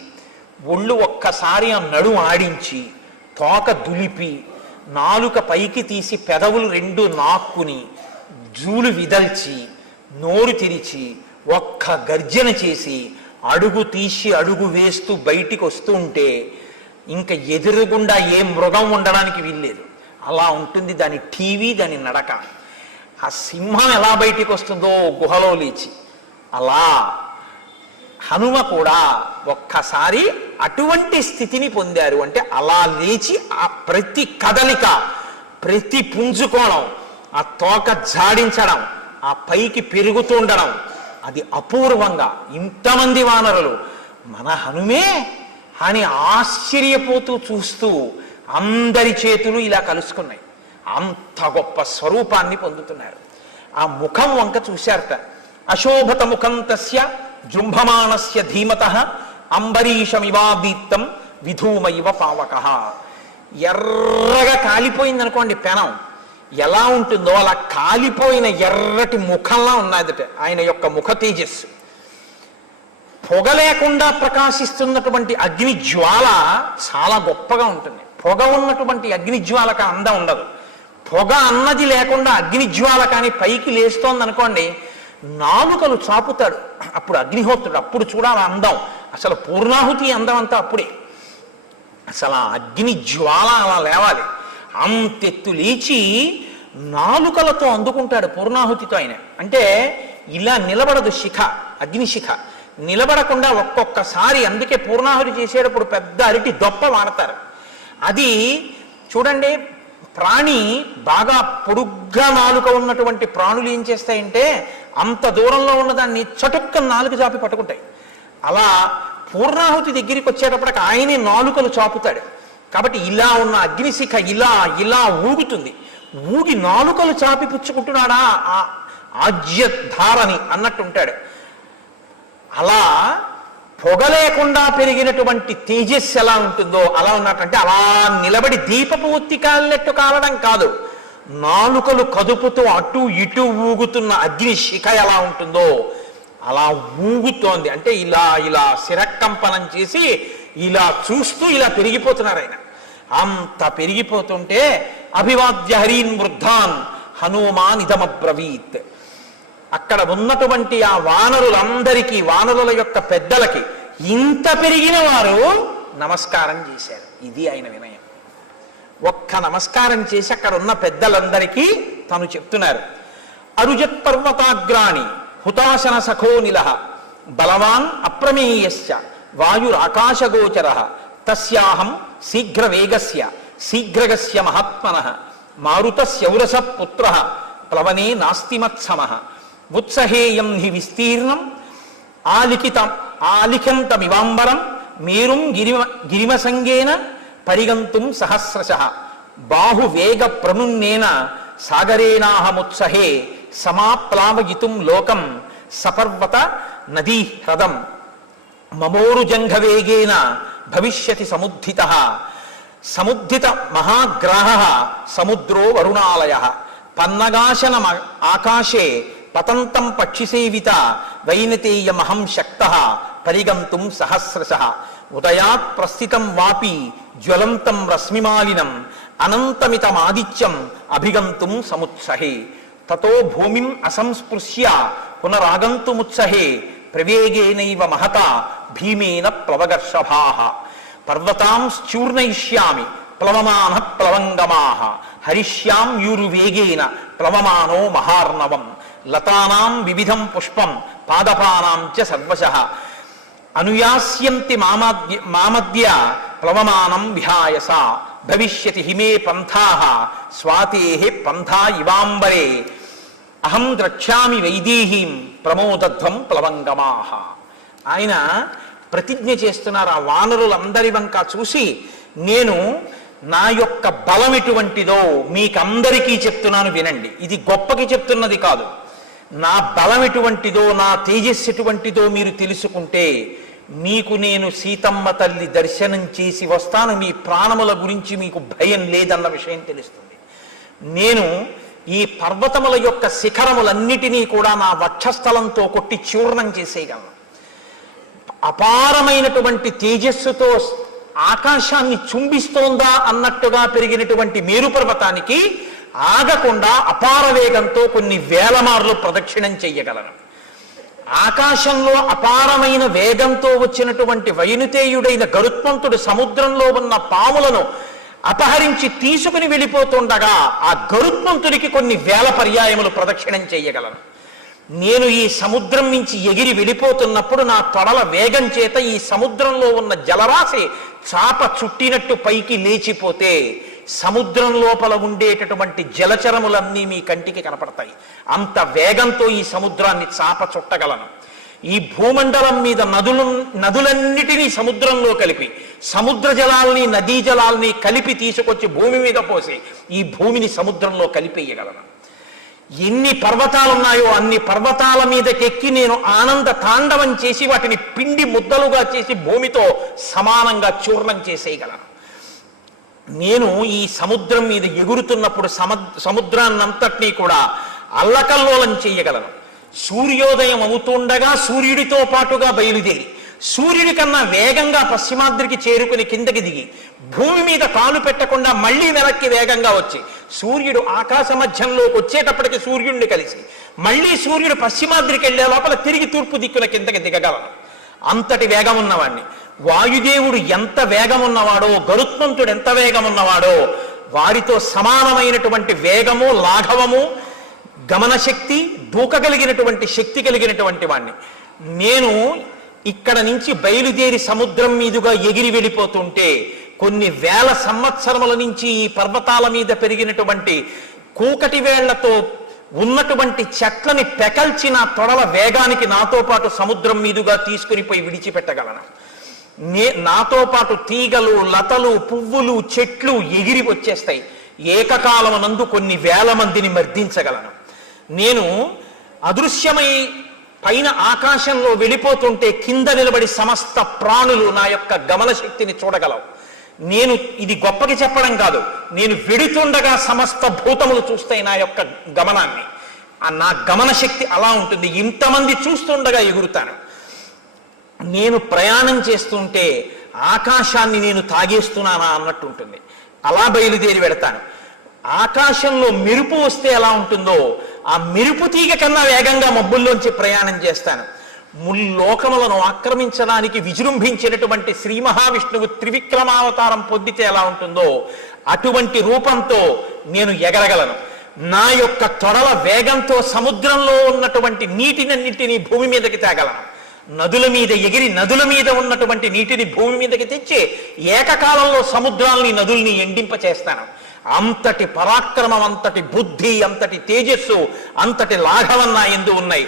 ఒళ్ళు ఒక్కసారి ఆ నడు ఆడించి తోక దులిపి నాలుక పైకి తీసి పెదవులు రెండు నాక్కుని జూలు విదల్చి నోరు తెరిచి ఒక్క గర్జన చేసి అడుగు తీసి అడుగు వేస్తూ బయటికి వస్తూ ఉంటే ఇంకా ఎదురుగుండా ఏ మృగం ఉండడానికి వీల్లేదు. అలా ఉంటుంది దాని టీవీ, దాని నడక. ఆ సింహం ఎలా బయటికి వస్తుందో గుహలో లేచి, అలా హనుమ కూడా ఒక్కసారి అటువంటి స్థితిని పొందారు. అంటే అలా లేచి ఆ ప్రతి కదలిక, ప్రతి పుంజుకోవడం, ఆ తోక జాడించడం, ఆ పైకి పెరుగుతుండడం, అది అపూర్వంగా ఇంతమంది వానరులు మన హనుమే అని ఆశ్చర్యపోతూ చూస్తూ అందరి చేతులు ఇలా కలుసుకున్నాయి. అంత గొప్ప స్వరూపాన్ని పొందుతున్నారు. ఆ ముఖం వంక చూశారట. అశోభత ముఖం తస్య జృంభమాణస్య ధీమతః అంబరీషమివాదీప్తం విధూమైవ పావక. ఎర్రగా కాలిపోయిందనుకోండి పెనం, ఎలా ఉంటుందో అలా కాలిపోయిన ఎర్రటి ముఖంలా ఉన్నదట ఆయన యొక్క ముఖ తేజస్సు. పొగ లేకుండా ప్రకాశిస్తున్నటువంటి అగ్ని జ్వాల చాలా గొప్పగా ఉంటుంది. పొగ ఉన్నటువంటి అగ్ని జ్వాలకు అందం ఉండదు. పొగ అన్నది లేకుండా అగ్ని జ్వాల కానీ పైకి లేస్తోంది అనుకోండి, నాలుకలు చాపుతాడు అప్పుడు అగ్నిహోత్రుడు. అప్పుడు చూడాలి అందం. అసలు పూర్ణాహుతి అందం అంతా అప్పుడే. అసలు ఆ అగ్ని జ్వాల అలా లేవాలి. అంతెత్తు లేచి నాలుకలతో అందుకుంటాడు పూర్ణాహుతితో ఆయన. అంటే ఇలా నిలబడదు శిఖ, అగ్నిశిఖ నిలబడకుండా ఒక్కొక్కసారి. అందుకే పూర్ణాహుతి చేసేటప్పుడు పెద్ద అరటి దొప్ప వాడతారు. అది చూడండి, ప్రాణి బాగా పొడుగ్గా నాలుక ఉన్నటువంటి ప్రాణులు ఏం చేస్తాయంటే అంత దూరంలో ఉన్నదాన్ని చటుక్క నాలుక చాపి పట్టుకుంటాయి. అలా పూర్ణాహుతి దగ్గరికి వచ్చేటప్పటికి ఆయనే నాలుకలు చాపుతాడు. కాబట్టి ఇలా ఉన్న అగ్నిశిఖ ఇలా ఇలా ఊగుతుంది. ఊగి నాలుకలు చాపి పుచ్చుకుంటున్నాడా ఆ ఆజ్యధారని అన్నట్టుంటాడు. అలా పొగ లేకుండా పెరిగినటువంటి తేజస్సు ఎలా ఉంటుందో అలా ఉన్నట్టంటే అలా నిలబడి దీపపు ఒత్తి కాలినట్టు కాలడం కాదు, నాలుకలు కదుపుతూ అటు ఇటు ఊగుతున్న అగ్ని శిఖ ఎలా ఉంటుందో అలా ఊగుతోంది. అంటే ఇలా ఇలా శిరకంపనం చేసి ఇలా చూస్తూ ఇలా పెరిగిపోతున్నారు ఆయన. అంత పెరిగిపోతుంటే అభివాద్య హరీన్ వృద్ధాన్ హనుమాన్ ఇదమబ్రవీత్. అక్కడ ఉన్నటువంటి ఆ వానరులందరికీ, వానరుల యొక్క పెద్దలకి ఇంత పెరిగిన వారు నమస్కారం చేశారు. ఇది ఆయన వినయం. ఒక్క నమస్కారం చేసి అక్కడ ఉన్న పెద్దలందరికీ తను చెప్తున్నారు, అరుజత్ పర్వతాగ్రాణి హుతాశన సఖోనిల బలవాన్ అప్రమేయస్య వాయురాకాశగోచర తస్యాహం శీఘ్రవేగస్య శీఘ్రగస్య మహాత్మనః మారుతస్యౌరస పుత్రః ప్లవనే నాస్తి మత్సమః ఉత్సహేయం హి విస్తీర్ణం ఆలిఖంతమివాంబరం మేరుం గిరిమసంగేన పరిగంతుం సహస్రశః బాహువేగ ప్రనున్నేన సాగరేణాహముత్సహే సమాప్లావయితుం లోకం సపర్వత నదీ హ్రదం మమోరుజంఘవేగేన భవిష్యతి సముద్ధితః సముద్ధిత మహాగ్రాహః సముద్రో వరుణాలయః పన్నగాశన ఆకాశే పతంతం పక్షిసేవిత వైనతేయమహం శక్తః పరిగంతుం సహస్రశః ఉదయాత్ ప్రస్థితం వాపి జ్వలంతం రశ్మిమాలినం అనంతమితమాదిత్యం అభిగంతుం సముత్సహే తతో భూమిం అసంస్పృశ్య పునరాగంతుముత్సహే ప్రవేగేనైవ మహతా భీమేన ప్లవగర్షభాః పర్వతాంశ్చూర్ణయిష్యామి ప్లవమాన ప్లవంగమాః హరిష్యాం యూరువేగేన ప్లవమానో మహార్ణవం లతానాం వివిధం పుష్పం పాదపానాం చ సర్వశః అనుయాస్యంతి మామద్య ప్లవమానం విహాయస భవిష్యతి హిమే పంథాః స్వాతేః పంథా ఇవాంబరే అహం ద్రక్ష్యామి వైదేహీం ప్రమోదధ్వం ప్లవంగమాః. ఆయన ప్రతిజ్ఞ చేస్తున్నారు. ఆ వానరులందరి వంక చూసి, నేను నా యొక్క బలం ఎటువంటిదో మీకందరికీ చెప్తున్నాను వినండి. ఇది గొప్పకి చెప్తున్నది కాదు. నా బలం ఎటువంటిదో, నా తేజస్సు ఎటువంటిదో మీరు తెలుసుకుంటే మీకు నేను సీతమ్మ తల్లి దర్శనం చేసి వస్తాను, మీ ప్రాణముల గురించి మీకు భయం లేదన్న విషయం తెలుస్తుంది. నేను ఈ పర్వతముల యొక్క శిఖరములన్నిటినీ కూడా నా వక్షస్థలంతో కొట్టి చూర్ణం చేసేయగలను. అపారమైనటువంటి తేజస్సుతో ఆకాశాన్ని చుంబిస్తోందా అన్నట్టుగా పెరిగినటువంటి మేరు పర్వతానికి ఆగకుండా అపార వేగంతో కొన్ని వేల మార్లు ప్రదక్షిణం చెయ్యగలను. ఆకాశంలో అపారమైన వేగంతో వచ్చినటువంటి వైనుతేయుడైన గరుత్మంతుడు సముద్రంలో ఉన్న పాములను అపహరించి తీసుకుని వెళ్ళిపోతుండగా ఆ గరుత్మంతుడికి కొన్ని వేల పర్యాయములు ప్రదక్షిణం చెయ్యగలను. నేను ఈ సముద్రం నుంచి ఎగిరి వెళ్ళిపోతున్నప్పుడు నా తొడల వేగం చేత ఈ సముద్రంలో ఉన్న జలరాశి చాప చుట్టినట్టు పైకి లేచిపోతే సముద్రం లోపల ఉండేటటువంటి జలచరములన్నీ మీ కంటికి కనపడతాయి. అంత వేగంతో ఈ సముద్రాన్ని చాప చుట్టగలను. ఈ భూమండలం మీద నదులన్నిటినీ సముద్రంలో కలిపి, సముద్ర జలాల్ని నదీ జలాల్ని కలిపి తీసుకొచ్చి భూమి మీద పోసి ఈ భూమిని సముద్రంలో కలిపేయగలను. ఎన్ని పర్వతాలున్నాయో అన్ని పర్వతాల మీదకెక్కి నేను ఆనంద తాండవం చేసి వాటిని పిండి ముద్దలుగా చేసి భూమితో సమానంగా చూర్ణం చేసేయగలను. నేను ఈ సముద్రం మీద ఎగురుతున్నప్పుడు సముద్రాన్నంతటినీ కూడా అల్లకల్లోలం చేయగలను. సూర్యోదయం అవుతుండగా సూర్యుడితో పాటుగా బయలుదేరి సూర్యుడి కన్నా వేగంగా పశ్చిమాద్రికి చేరుకుని కిందకి దిగి భూమి మీద కాలు పెట్టకుండా మళ్ళీ వెనక్కి వేగంగా వచ్చి సూర్యుడు ఆకాశ మధ్యంలోకి వచ్చేటప్పటికి సూర్యుడిని కలిసి మళ్ళీ సూర్యుడు పశ్చిమాద్రికి వెళ్లే లోపల తిరిగి తూర్పు దిక్కున కిందకి దిగగలను. అంతటి వేగం ఉన్నవాణ్ణి. వాయుదేవుడు ఎంత వేగం ఉన్నవాడో, గరుత్మంతుడు ఎంత వేగం ఉన్నవాడో వారితో సమానమైనటువంటి వేగము, లాఘవము, గమనశక్తి, దూకగలిగినటువంటి శక్తి కలిగినటువంటి వాణ్ణి. నేను ఇక్కడ నుంచి బయలుదేరి సముద్రం మీదుగా ఎగిరి వెళ్ళిపోతుంటే కొన్ని వేల సంవత్సరముల నుంచి ఈ పర్వతాల మీద పెరిగినటువంటి కూకటి వేళ్లతో ఉన్నటువంటి చెట్లని పెకల్చి నా తొడల వేగానికి నాతో పాటు సముద్రం మీదుగా తీసుకుని పోయి విడిచిపెట్టగలను. నాతో పాటు తీగలు, లతలు, పువ్వులు, చెట్లు ఎగిరి వచ్చేస్తాయి. ఏకకాలమునందు కొన్ని వేల మందిని మర్దించగలను. నేను అదృశ్యమై పైన ఆకాశంలో వెళ్ళిపోతుంటే కింద నిలబడి సమస్త ప్రాణులు నా యొక్క గమన శక్తిని చూడగలవు. నేను ఇది గొప్పకి చెప్పడం కాదు, నేను వెడుతుండగా సమస్త భూతములు చూస్తాయి నా యొక్క గమనాన్ని. నా గమన శక్తి అలా ఉంటుంది. ఇంతమంది చూస్తుండగా ఎగురుతాను. నేను ప్రయాణం చేస్తుంటే ఆకాశాన్ని నేను తాగేస్తున్నానా అన్నట్టు ఉంటుంది. అలా బయలుదేరి వెడతాను. ఆకాశంలో మెరుపు వస్తే ఎలా ఉంటుందో ఆ మెరుపు తీగ కన్నా వేగంగా మబ్బుల్లోంచి ప్రయాణం చేస్తాను. ముల్లోకములను ఆక్రమించడానికి విజృంభించినటువంటి శ్రీ మహావిష్ణువు త్రివిక్రమావతారం పొందితే ఎలా ఉంటుందో అటువంటి రూపంతో నేను ఎగరగలను. నా యొక్క తొడల వేగంతో సముద్రంలో ఉన్నటువంటి నీటినన్నింటినీ భూమి మీదకి తేగలను, నదుల మీద ఎగిరి నదుల మీద ఉన్నటువంటి నీటిని భూమి మీదకి తెచ్చి ఏకకాలంలో సముద్రాల్ని నదుల్ని ఎండింపచేస్తాను. అంతటి పరాక్రమం, అంతటి బుద్ధి, అంతటి తేజస్సు, అంతటి లాఘవం నా యందు ఉన్నాయి.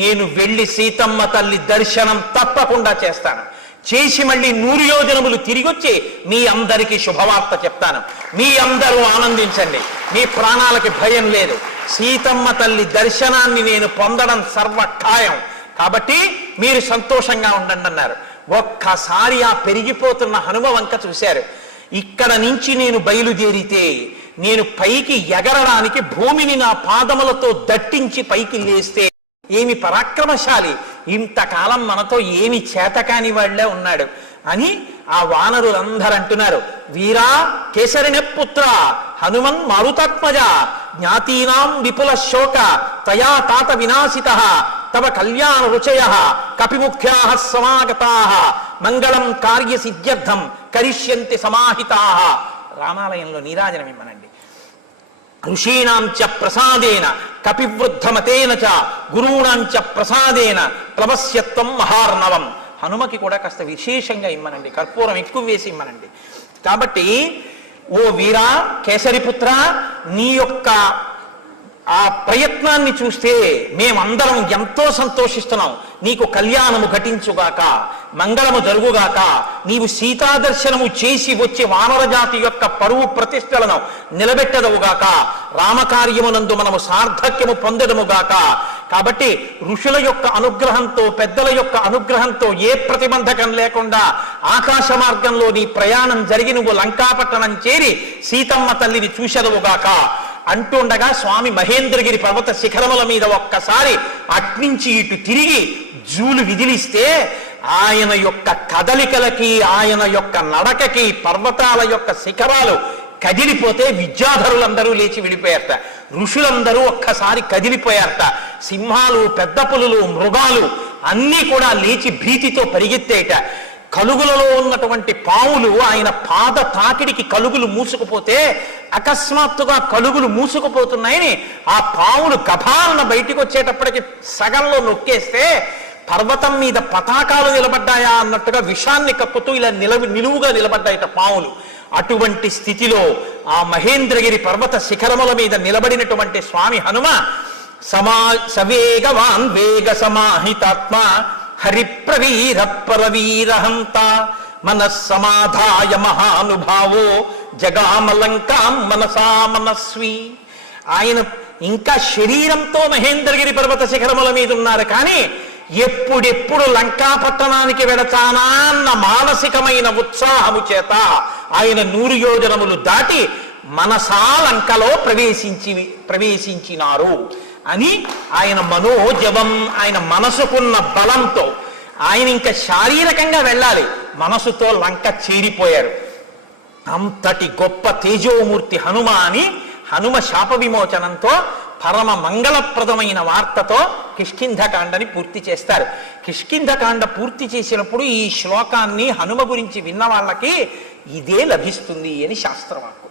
నేను వెళ్ళి సీతమ్మ తల్లి దర్శనం తప్పకుండా చేస్తాను. చేసి మళ్ళీ 100 యోజనములు తిరిగొచ్చి మీ అందరికీ శుభవార్త చెప్తాను. మీ అందరూ ఆనందించండి, మీ ప్రాణాలకి భయం లేదు. సీతమ్మ తల్లి దర్శనాన్ని నేను పొందడం సర్వఖాయం. కాబట్టి మీరు సంతోషంగా ఉండండి అన్నారు. ఒక్కసారి ఆ పెరిగిపోతున్న హనుమ వంక చూశారు. ఇక్కడ నుంచి నేను బయలుదేరితే నేను పైకి ఎగరడానికి భూమిని నా పాదములతో దట్టించి పైకి లేస్తే ఏమి పరాక్రమశాలి, ఇంతకాలం మనతో ఏమి చేతకాని వాళ్లే ఉన్నాడు అని ఆ వానరులందరూ అంటున్నారు. వీరా కేసరిణ పుత్ర హనుమన్ మారుతాత్మజ జ్ఞాతీనాం విపుల శోక తయా తాత వినాశిత తవ కళ్యాణ రుచయ కపిముఖ్యా సమాగతా మంగళం కార్య సిద్ధ్యర్థం కరిష్యంతి సమాహితా. రామాలయంలో నీరాజనం ఇమ్మనండి. ఋషీణాం చ ప్రసాదేన కపివృద్ధమతేన చ గురూణాం చ ప్రసాదేన ప్లవస్యత్వం మహార్ణవం. హనుమకి కూడా కాస్త విశేషంగా ఇమ్మనండి, కర్పూరం ఎక్కువ వేసి ఇమ్మనండి. కాబట్టి ఓ వీరా కేసరిపుత్ర, నీ యొక్క ఆ ప్రయత్నాన్ని చూస్తే మేమందరం ఎంతో సంతోషిస్తున్నాం. నీకు కళ్యాణము ఘటించుగాక, మంగళము జరుగుగాక. నీవు సీతాదర్శనము చేసి వచ్చే వానర జాతి యొక్క పరువు ప్రతిష్టలను నిలబెట్టదవుగాక. రామకార్యమునందు మనము సార్థక్యము పొందడముగాక. కాబట్టి ఋషుల యొక్క అనుగ్రహంతో, పెద్దల యొక్క అనుగ్రహంతో ఏ ప్రతిబంధకం లేకుండా ఆకాశ మార్గంలో నీ ప్రయాణం జరిగి నువ్వు లంకాపట్టణం చేరి సీతమ్మ తల్లిని చూసెదవుగాక అంటుండగా స్వామి మహేంద్రగిరి పర్వత శిఖరముల మీద ఒక్కసారి అట్నుంచి ఇటు తిరిగి జూలు విదిలిస్తే ఆయన యొక్క కదలికలకి, ఆయన యొక్క నడకకి పర్వతాల యొక్క శిఖరాలు కదిలిపోతే విద్యాధరులందరూ లేచి విడిపోయారట. ఋషులందరూ ఒక్కసారి కదిలిపోయారట. సింహాలు, పెద్ద పులులు, మృగాలు అన్నీ కూడా లేచి భీతితో పరిగెత్తేట. కలుగులలో ఉన్నటువంటి పావులు ఆయన పాద తాకిడికి కలుగులు మూసుకుపోతే అకస్మాత్తుగా కలుగులు మూసుకుపోతున్నాయని ఆ పావులు గభాలన బయటికి వచ్చేటప్పటికి సగంలో నొక్కేస్తే పర్వతం మీద పతాకాలు నిలబడ్డాయా అన్నట్టుగా విషాన్ని కక్కుతూ ఇలా నిలువుగా నిలబడ్డాయట పావులు. అటువంటి స్థితిలో ఆ మహేంద్రగిరి పర్వత శిఖరముల మీద నిలబడినటువంటి స్వామి హనుమ సవేగవాన్ వేగ సమాహితాత్మ హరిప్రవీర పరవీరహంత మనస్సమాధాయ మహానుభావో జగామలంకాం మనసా మనస్వి. ఆయన ఇంకా శరీరంతో మహేంద్రగిరి పర్వత శిఖరముల మీద ఉన్నారు, కానీ ఎప్పుడెప్పుడు లంకాపట్టణానికి వెడతానా అన్న మానసికమైన ఉత్సాహము చేత ఆయన 100 యోజనములు దాటి మనసా లంకలో ప్రవేశించినారు అని ఆయన మనోజవం, ఆయన మనసుకున్న బలంతో ఆయన ఇంకా శారీరకంగా వెళ్ళాలి, మనసుతో లంక చేరిపోయారు. అంతటి గొప్ప తేజోమూర్తి హనుమ అని హనుమ శాప విమోచనంతో పరమ మంగళప్రదమైన వార్తతో కిష్కింధకాండని పూర్తి చేస్తారు. కిష్కింధకాండ పూర్తి చేసినప్పుడు ఈ శ్లోకాన్ని హనుమ గురించి విన్న వాళ్ళకి ఇదే లభిస్తుంది అని శాస్త్రవాక్కు.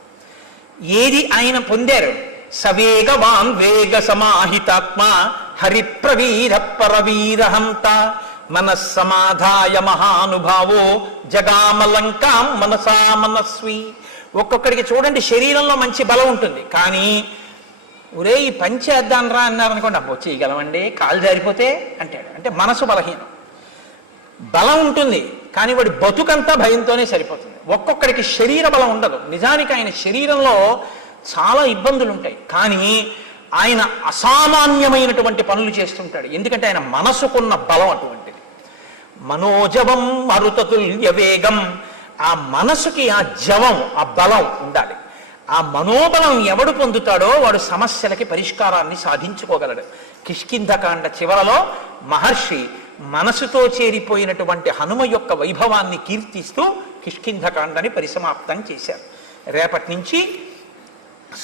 ఏది ఆయన పొందారు? సవేగవాన్ వేగ సమాహితాత్మ హరిప్రవీర పరవీరహంత మనస్సమాధాయ మహానుభావో జగామలంకాం మనసా మనస్వి. ఒక్కొక్కడికి చూడండి శరీరంలో మంచి బలం ఉంటుంది, కానీ ఒరే ఈ పని చేద్దాం రా అన్నారనుకోండి, అబ్బో చేయగలమండి, కాలు జారిపోతే అంటాడు. అంటే మనసు బలహీనం. బలం ఉంటుంది కానీ వాడి బతుకంతా భయంతోనే సరిపోతుంది. ఒక్కొక్కడికి శరీర బలం ఉండదు. నిజానికి ఆయన శరీరంలో చాలా ఇబ్బందులు ఉంటాయి, కానీ ఆయన అసామాన్యమైనటువంటి పనులు చేస్తుంటాడు. ఎందుకంటే ఆయన మనసుకున్న బలం అటువంటిది. మనోజవం మరుతతుల్య వేగం. ఆ మనసుకి ఆ జవం, ఆ బలం ఉండాలి. ఆ మనోబలం ఎవడు పొందుతాడో వాడు సమస్యలకి పరిష్కారాన్ని సాధించుకోగలడు. కిష్కింధకాండ చివరలో మహర్షి మనసుతో చేరిపోయినటువంటి హనుమ యొక్క వైభవాన్ని కీర్తిస్తూ కిష్కింధకాండని పరిసమాప్తం చేశారు. రేపటి నుంచి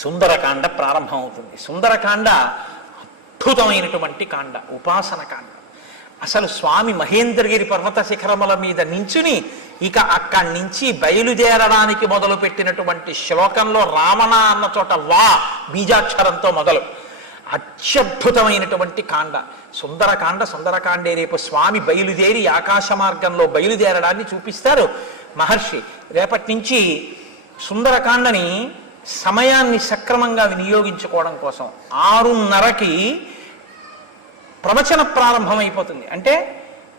సుందరకాండ ప్రారంభమవుతుంది. సుందరకాండ అద్భుతమైనటువంటి కాండ, ఉపాసన కాండ. అసలు స్వామి మహేంద్రగిరి పర్వత శిఖరముల మీద నించుని ఇక అక్కడి నుంచి బయలుదేరడానికి మొదలుపెట్టినటువంటి శ్లోకంలో రావణ అన్న చోట వా బీజాక్షరంతో మొదలు అత్యద్భుతమైనటువంటి కాండ, సుందరకాండే. రేపు స్వామి బయలుదేరి ఆకాశ మార్గంలో బయలుదేరడాన్ని చూపిస్తారు మహర్షి. రేపటి నుంచి సుందరకాండని సమయాన్ని సక్రమంగా వినియోగించుకోవడం కోసం 6:30కి ప్రవచన ప్రారంభమైపోతుంది. అంటే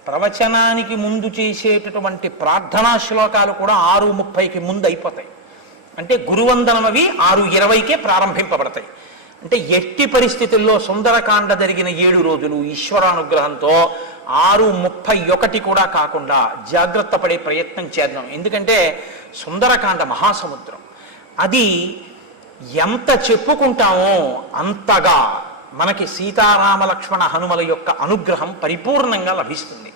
ప్రవచనానికి ముందు చేసేటటువంటి ప్రార్థనా శ్లోకాలు కూడా 6:30కి ముందు అయిపోతాయి. అంటే గురువందనం అవి 6:20కే ప్రారంభింపబడతాయి. అంటే ఎట్టి పరిస్థితుల్లో సుందరకాండ జరిగిన 7 రోజులు ఈశ్వరానుగ్రహంతో 6:31 కూడా కాకుండా జాగ్రత్త పడే ప్రయత్నం చేద్దాం. ఎందుకంటే సుందరకాండ మహాసముద్రం. అది ఎంత చెప్పుకుంటామో అంతగా మనకి సీతారామ లక్ష్మణ హనుమల యొక్క అనుగ్రహం పరిపూర్ణంగా లభిస్తుంది.